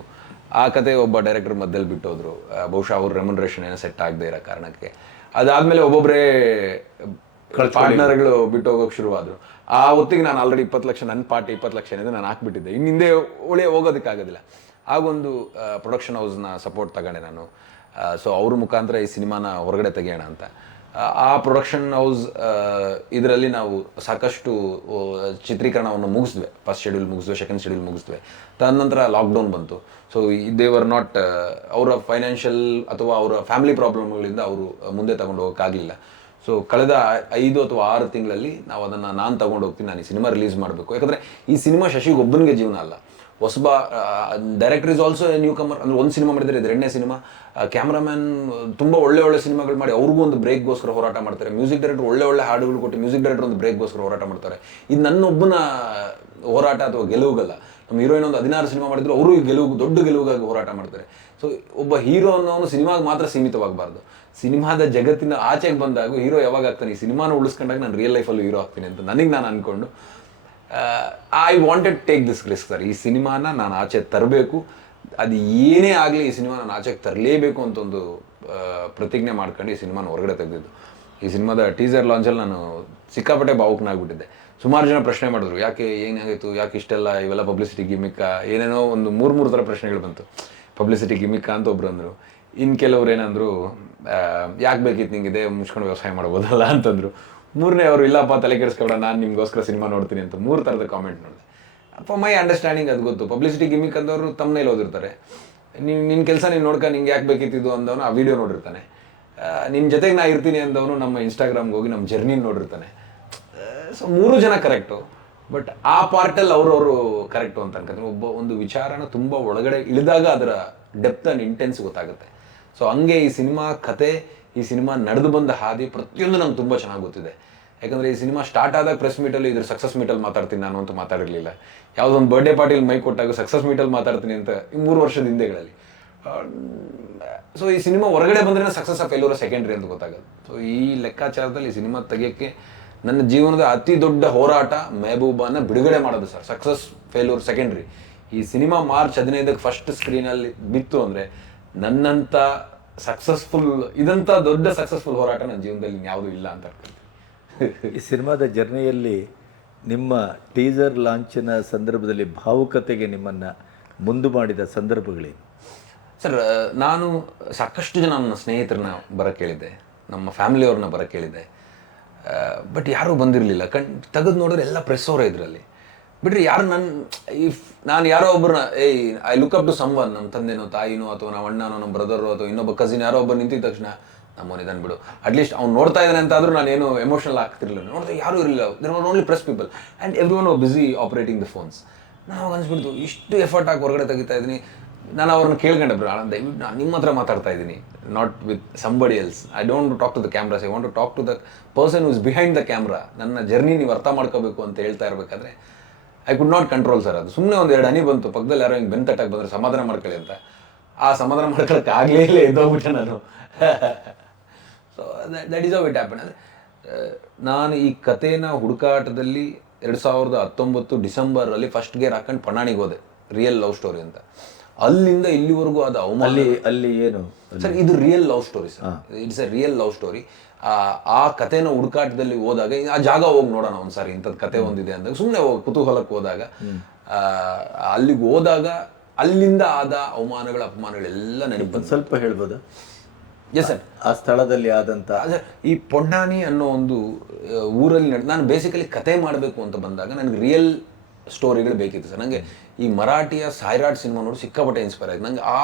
ಆ ಕತೆ ಒಬ್ಬ ಡೈರೆಕ್ಟರ್ ಮಧ್ಯದಲ್ಲಿ ಬಿಟ್ಟೋದ್ರು. ಬಹುಶಃ ಅವ್ರ ರೆಮ್ಯುನರೇಷನ್ ಏನೋ ಸೆಟ್ ಆಗದೆ ಇರೋ ಕಾರಣಕ್ಕೆ. ಅದಾದಮೇಲೆ ಒಬ್ಬೊಬ್ಬರೇ ಪಾರ್ಟ್ನರ್ಗಳು ಬಿಟ್ಟು ಹೋಗೋಕೆ ಶುರುವಾದರು. ಆ ಹೊತ್ತಿಗೆ ನಾನು ಆಲ್ರೆಡಿ ಇಪ್ಪತ್ತು ಲಕ್ಷ ನನ್ನ ಪಾರ್ಟಿ ಇಪ್ಪತ್ತು ಲಕ್ಷ ಏನಿದೆ ನಾನು ಹಾಕ್ಬಿಟ್ಟಿದ್ದೆ. ಇನ್ನು ಹಿಂದೆ ಒಳ್ಳೆ ಹೋಗೋದಕ್ಕಾಗೋದಿಲ್ಲ. ಆಗೊಂದು ಪ್ರೊಡಕ್ಷನ್ ಹೌಸ್ನ ಸಪೋರ್ಟ್ ತಗೊಂಡೆ ನಾನು. ಸೊ ಅವ್ರ ಮುಖಾಂತರ ಈ ಸಿನಿಮಾನ ಹೊರಗಡೆ ತೆಗೆಯೋಣ ಅಂತ. ಆ, ಪ್ರೊಡಕ್ಷನ್ ಹೌಸ್ ಇದರಲ್ಲಿ ನಾವು ಸಾಕಷ್ಟು ಚಿತ್ರೀಕರಣವನ್ನು ಮುಗಿಸಿದ್ವಿ. ಫಸ್ಟ್ ಶೆಡ್ಯೂಲ್ ಮುಗಿಸಿದ್ವಿ ಸೆಕೆಂಡ್ ಶೆಡ್ಯೂಲ್ ಮುಗಿಸಿದ್ವಿ. ತದನಂತರ ಲಾಕ್ಡೌನ್ ಬಂತು. ಸೊ ದೇವರ್ ನಾಟ್ ಅವರ ಫೈನಾನ್ಷಿಯಲ್ ಅಥವಾ ಅವರ ಫ್ಯಾಮಿಲಿ ಪ್ರಾಬ್ಲಮ್ಗಳಿಂದ ಅವರು ಮುಂದೆ ತಗೊಂಡು ಹೋಗೋಕ್ಕಾಗಲಿಲ್ಲ ಸೊ ಕಳೆದ ಐದು ಅಥವಾ ಆರು ತಿಂಗಳಲ್ಲಿ ನಾವು ಅದನ್ನು ನಾನು ತಗೊಂಡು ಹೋಗ್ತೀನಿ ನಾನು ಈ ಸಿನಿಮಾ ರಿಲೀಸ್ ಮಾಡಬೇಕು. ಯಾಕಂದರೆ ಈ ಸಿನಿಮಾ ಶಶಿಗೊಬ್ಬನಿಗೆ ಜೀವನ ಅಲ್ಲ. ಹೊಸಬ director is also newcomer ಅಂದ್ರೆ ಒಂದು ಸಿನಿಮಾ ಮಾಡಿದರೆ, ಇದು ಎರಡನೇ ಸಿನಿಮಾ. ಕ್ಯಾಮ್ರಾಮ್ಯಾನ್ ತುಂಬ ಒಳ್ಳೆ ಒಳ್ಳೆ ಸಿನಿಮಾಗಳು ಮಾಡಿ, ಅವ್ರಿಗೂ ಒಂದು ಬ್ರೇಕ್ಗೋಸ್ಕರ ಹೋರಾಟ ಮಾಡ್ತಾರೆ. ಮ್ಯೂಸಿಕ್ ಡೈರೆಕ್ಟರ್ ಒಳ್ಳೆ ಒಳ್ಳೆ ಹಾಡುಗಳು ಕೊಟ್ಟು ಮ್ಯೂಸಿಕ್ ಡೈರೆಕ್ಟರ್ ಒಂದು ಬ್ರೇಕ್ಗೋಸ್ಕರ ಹೋರಾಟ ಮಾಡ್ತಾರೆ. ಇದು ನನ್ನೊಬ್ಬನ ಹೋರಾಟ ಅಥವಾ ಗೆಲುವುಗಲ್ಲ. ನಮ್ಮ ಹೀರೋಯಿನ್ ಒಂದು ಹದಿನಾರು ಸಿನಿಮಾ ಮಾಡಿದ್ರು ಅವರು ಗೆಲುವು, ದೊಡ್ಡ ಗೆಲುವಿಗಾಗಿ ಹೋರಾಟ ಮಾಡ್ತಾರೆ. ಸೊ ಒಬ್ಬ ಹೀರೋ ಅನ್ನೋನು ಸಿನಿಮಾಗೆ ಮಾತ್ರ ಸೀಮಿತವಾಗಬಾರ್ದು. ಸಿನಿಮಾದ ಜಗತ್ತಿನ ಆಚೆಗೆ ಬಂದಾಗ ಹೀರೋ ಯಾವಾಗ ಆಗ್ತಾನೆ, ಈ ಸಿನಿಮಾನ ಉಳಿಸ್ಕೊಂಡಾಗ ನಾನು ರಿಯಲ್ ಲೈಫಲ್ಲೂ ಹೀರೋ ಆಗ್ತೀನಿ ಅಂತ ನನಗೆ ನಾನು ಅಂದ್ಕೊಂಡು I wanted take this risk sir ಈ ಸಿನಿಮಾನ ನಾನು ಆಚೆ ತರಬೇಕು. ಅದು ಏನೇ ಆಗಲಿ ಈ ಸಿನಿಮಾ ನಾನು ಆಚೆಗೆ ತರಲೇಬೇಕು ಅಂತ ಒಂದು ಪ್ರತಿಜ್ಞೆ ಮಾಡ್ಕೊಂಡು ಈ ಸಿನಿಮಾನ ಹೊರಗಡೆ ತೆಗೆದಿದ್ದು. ಈ ಸಿನಿಮಾದ ಟೀಸರ್ ಲಾಂಚಲ್ಲಿ ನಾನು ಸಿಕ್ಕಾಪಟ್ಟೆ ಭಾವುಕನಾಗ್ಬಿಟ್ಟಿದ್ದೆ. ಸುಮಾರು ಜನ ಪ್ರಶ್ನೆ ಮಾಡಿದ್ರು, ಯಾಕೆ ಏನಾಗಿತ್ತು ಯಾಕೆ ಇಷ್ಟೆಲ್ಲ ಇವೆಲ್ಲ ಪಬ್ಲಿಸಿಟಿ ಗಿಮಿಕ್ಕ ಏನೇನೋ ಒಂದು ಮೂರು ಮೂರು ಥರ ಪ್ರಶ್ನೆಗಳು ಬಂತು. ಪಬ್ಲಿಸಿಟಿ ಗಿಮಿಕ್ಕ ಅಂತ ಒಬ್ರು ಅಂದರು. ಇನ್ನು ಕೆಲವ್ರು ಏನಂದ್ರು ಯಾಕೆ ಬೇಕಿತ್ತು ನಿಂಗಿದೆ, ಮುಚ್ಕೊಂಡು ವ್ಯವಸಾಯ ಮಾಡ್ಬೋದಲ್ಲ ಅಂತಂದ್ರು. ಮೂರನೇ ಅವರು ಇಲ್ಲಪ್ಪ ತಲೆ ಕೆಡಿಸ್ಕೊಬೇಡ, ನಾನು ನಿಮಗೋಸ್ಕರ ಸಿನಿಮಾ ನೋಡ್ತೀನಿ ಅಂತ ಮೂರು ಥರದ ಕಾಮೆಂಟ್ ನೋಡಿದೆ. ಅಪ್ಪ ಮೈ ಅಂಡರ್ಸ್ಟ್ಯಾಂಡಿಂಗ್ ಅದು ಗೊತ್ತು. ಪಬ್ಲಿಸಿಟಿ ಗಿಮಿಕ್ ಅಂದವರು ತಮ್ಮನೇಲಿ ಓದಿರ್ತಾರೆ. ನೀನು ನಿನ್ನ ಕೆಲಸ ನೀನು ನೋಡ್ಕ, ನಿಂಗೆ ಯಾಕೆ ಬೇಕಿತ್ತಿದ್ದು ಅಂದವನು ಆ ವಿಡಿಯೋ ನೋಡಿರ್ತಾನೆ. ನಿನ್ನ ಜೊತೆಗೆ ನಾ ಇರ್ತೀನಿ ಅಂದವನು ನಮ್ಮ ಇನ್ಸ್ಟಾಗ್ರಾಮ್ಗೆ ಹೋಗಿ ನಮ್ಮ ಜರ್ನಿ ನೋಡಿರ್ತಾನೆ. ಸೊ ಮೂರು ಜನ ಕರೆಕ್ಟು ಬಟ್ ಆ ಪಾರ್ಟಲ್ಲಿ ಅವರವರು ಕರೆಕ್ಟು ಅಂತ ಅನ್ಕೊಂಡ್ರೆ ಒಬ್ಬ ಒಂದು ವಿಚಾರನ ತುಂಬ ಒಳಗಡೆ ಇಳಿದಾಗ ಅದರ ಡೆಪ್ತ್ ಆ್ಯಂಡ್ ಇಂಟೆನ್ಸ್ ಗೊತ್ತಾಗುತ್ತೆ. ಸೊ ಹಂಗೆ ಈ ಸಿನಿಮಾ ಕತೆ ಈ ಸಿನಿಮಾ ನಡೆದು ಬಂದ ಹಾದಿ ಪ್ರತಿಯೊಂದು ನಂಗೆ ತುಂಬ ಚೆನ್ನಾಗಿ ಗೊತ್ತಿದೆ. ಯಾಕಂದರೆ ಈ ಸಿನಿಮಾ ಸ್ಟಾರ್ಟ್ ಆದಾಗ ಪ್ರೆಸ್ ಮೀಟಲ್ಲಿ ಇದ್ರ ಸಕ್ಸಸ್ ಮೀಟಲ್ಲಿ ಮಾತಾಡ್ತೀನಿ ನಾನು ಅಂತ ಮಾತಾಡಿರಲಿಲ್ಲ. ಯಾವುದೋ ಒಂದು ಬರ್ಡೇ ಪಾರ್ಟಿಲಿ ಮೈ ಕೊಟ್ಟಾಗ ಸಕ್ಸಸ್ ಮೀಟಲ್ಲಿ ಮಾತಾಡ್ತೀನಿ ಅಂತ ಈ ಮೂರು ವರ್ಷದ ಹಿಂದೆಗಳಲ್ಲಿ. ಸೊ ಈ ಸಿನಿಮಾ ಹೊರಗಡೆ ಬಂದ್ರೆ ಸಕ್ಸಸ್ ಆಫ್ ಎಲ್ಲರೂ ಸೆಕೆಂಡ್ರಿ ಅಂತ ಗೊತ್ತಾಗೋದು ಸೊ ಈ ಲೆಕ್ಕಾಚಾರದಲ್ಲಿ ಈ ಸಿನಿಮಾ ತೆಗಿಯೋಕ್ಕೆ ನನ್ನ ಜೀವನದ ಅತಿ ದೊಡ್ಡ ಹೋರಾಟ ಮೆಹಬೂಬಾನ ಬಿಡುಗಡೆ ಮಾಡೋದು ಸರ್. ಸಕ್ಸಸ್ ಫೇಲ್ಯೂರ್ ಸೆಕೆಂಡ್ರಿ ಈ ಸಿನಿಮಾ ಮಾರ್ಚ್ ಹದಿನೈದಕ್ಕೆ ಫಸ್ಟ್ ಸ್ಕ್ರೀನಲ್ಲಿ ಬಿತ್ತು ಅಂದರೆ ನನ್ನಂಥ ಸಕ್ಸಸ್ಫುಲ್ ಇದಂತ ದೊಡ್ಡ ಸಕ್ಸಸ್ಫುಲ್ ಹೋರಾಟ ನನ್ನ ಜೀವನದಲ್ಲಿ ಯಾವುದೂ ಇಲ್ಲ ಅಂತ ಈ ಸಿನಿಮಾದ ಜರ್ನಿಯಲ್ಲಿ ನಿಮ್ಮ ಟೀಸರ್ ಲಾಂಚಿನ ಸಂದರ್ಭದಲ್ಲಿ ಭಾವುಕತೆಗೆ ನಿಮ್ಮನ್ನು ಮುಂದು ಮಾಡಿದ ಸಂದರ್ಭಗಳೇನು? ಸರ್ ನಾನು ಸಾಕಷ್ಟು ಜನ ನನ್ನ ಸ್ನೇಹಿತರನ್ನ ಬರ ಕೇಳಿದ್ದೆ ನಮ್ಮ ಫ್ಯಾಮಿಲಿಯವ್ರನ್ನ ಬರ ಕೇಳಿದ್ದೆ. ಬಟ್ ಯಾರೂ ಬಂದಿರಲಿಲ್ಲ. ಕಣ್ ತೆಗೆದು ನೋಡಿದ್ರೆ ಎಲ್ಲ ಪ್ರೆಸ್ ಅವರೇ ಇದರಲ್ಲಿ. ಬಿಟ್ರೆ ಯಾರು ನನ್ನ ಇಫ್ ನಾನು ಯಾರೋ ಒಬ್ಬರನ್ನ ಏಯ್ I look up to someone ನಮ್ಮ ತಂದೆನೋ, ತಾಯಿನೋ, ಅಥವಾ ನಮ್ಮ ಅಣ್ಣನೋ ನಮ್ಮ ಬ್ರದರು ಅಥವಾ ಇನ್ನೊಬ್ಬ ಕಸಿನ್ ಯಾರೋ ಒಬ್ಬರು ನಿಂತಿದ್ದ ತಕ್ಷಣ, ನಮ್ಮವನು ಇದ್ದಾನೆ ಬಿಡು. ಅಟ್ಲೀಸ್ಟ್ ಅವ್ನು ನೋಡ್ತಾ ಇದ್ದಾನೆ ಅಂತಾದರೂ ನಾನು ಏನು ಎಮೋಷನಲ್ ಆಗ್ತಿರಲಿಲ್ಲ. ನೋಡ್ತಾ ಯಾರೂ ಇರಲಿಲ್ಲ. There are only press people and everyone busy operating the phones ನಾವು ಅನ್ಸ್ಬಿಡ್ತು, ಇಷ್ಟು ಎಫರ್ಟ್ ಹಾಕಿ ಹೊರಗಡೆ ತೆಗಿತಾ ಇದ್ದೀನಿ. ನಾನು ಅವ್ರನ್ನ ಕೇಳ್ಕೊಂಡೆ ಬ್ರೋ ದಯವಿಟ್ಟು, ನಾನು ನಿಮ್ಮ ಹತ್ರ ಮಾತಾಡ್ತಾ ಇದ್ದೀನಿ. Not with somebody else I don't talk to the cameras I want to talk to the person is behind the camera ನನ್ನ ಜರ್ನಿ ನೀವು ಅರ್ಥ ಮಾಡ್ಕೋಬೇಕು ಅಂತ ಹೇಳ್ತಾ ಇರಬೇಕಾದ್ರೆ I could not control sir ಅದು. ಸುಮ್ಮನೆ ಒಂದು ಎರಡು ಹನಿ ಬಂತು. ಪಕ್ಕದಲ್ಲಿ ಯಾರೋ ಹಿಂಗೆ ಬೆನ್ ತಟ್ಟಕ್ಕೆ ಬಂದರೆ. ಸಮಾಧಾನ ಮಾಡ್ಕೊಳ್ಳಿ ಅಂತ. ಆ ಸಮಾಧಾನ ಮಾಡ್ಕೊಳಕ್ಕೆ ಆಗಲೇ ಇಲ್ಲ ಎದ್ದೋಗ್ಬಿಟ್ಟೆ ನಾನು. So that is how it happen ಅಂದರೆ ನಾನು ಈ ಕಥೆನ ಹುಡುಕಾಟದಲ್ಲಿ ಎರಡು ಸಾವಿರದ ಹತ್ತೊಂಬತ್ತು ಡಿಸೆಂಬರಲ್ಲಿ ಫಸ್ಟ್ ಗೇರ್ ಹಾಕೊಂಡು ಪಣಾಣಿಗೆ ಹೋದೆ. ರಿಯಲ್ ಲವ್ ಸ್ಟೋರಿ ಅಂತ. ಅಲ್ಲಿಂದ ಇಲ್ಲಿವರೆಗೂ ಅದು ಅವಮಾನ. ಅಲ್ಲಿ ಅಲ್ಲಿ ಏನು? ಸರ್ ಇದು real love story sir it's a real love story ಆ ಕಥೆನ ಹುಡುಕಾಟದಲ್ಲಿ ಹೋದಾಗ ಆ ಜಾಗ ಹೋಗಿ ನೋಡೋಣ ಒಂದ್ಸಾರಿ ಇಂಥದ್ದು ಕತೆ ಒಂದಿದೆ ಅಂದಾಗ ಸುಮ್ಮನೆ ಕುತೂಹಲಕ್ಕೆ ಹೋದಾಗ ಆ, ಅಲ್ಲಿಗೆ ಹೋದಾಗ ಅಲ್ಲಿಂದ ಆದ ಅವಮಾನಗಳ ಅಪಮಾನಗಳೆಲ್ಲ ನೆನಪು ಸ್ವಲ್ಪ ಹೇಳ್ಬೋದು? ಎಸ್ ಸರ್ ಆ ಸ್ಥಳದಲ್ಲಿ ಆದಂತ ಅದೇ ಈ ಪೊಡ್ಡಾನಿ ಅನ್ನೋ ಒಂದು ಊರಲ್ಲಿ ನಡೆ ನಾನು ಬೇಸಿಕಲಿ ಕತೆ ಮಾಡಬೇಕು ಅಂತ ಬಂದಾಗ ನನಗೆ ರಿಯಲ್ ಸ್ಟೋರಿಗಳು ಬೇಕಿತ್ತು ಸರ್ ನನಗೆ ಈ ಮರಾಠಿಯ ಸಾಯ್ರಾಟ್ ಸಿನಿಮಾ ನೋಡಿ ಸಿಕ್ಕಾಪಟ್ಟೆ ಇನ್ಸ್ಪೈರ್ ಆಯ್ತು. ನನಗೆ ಆ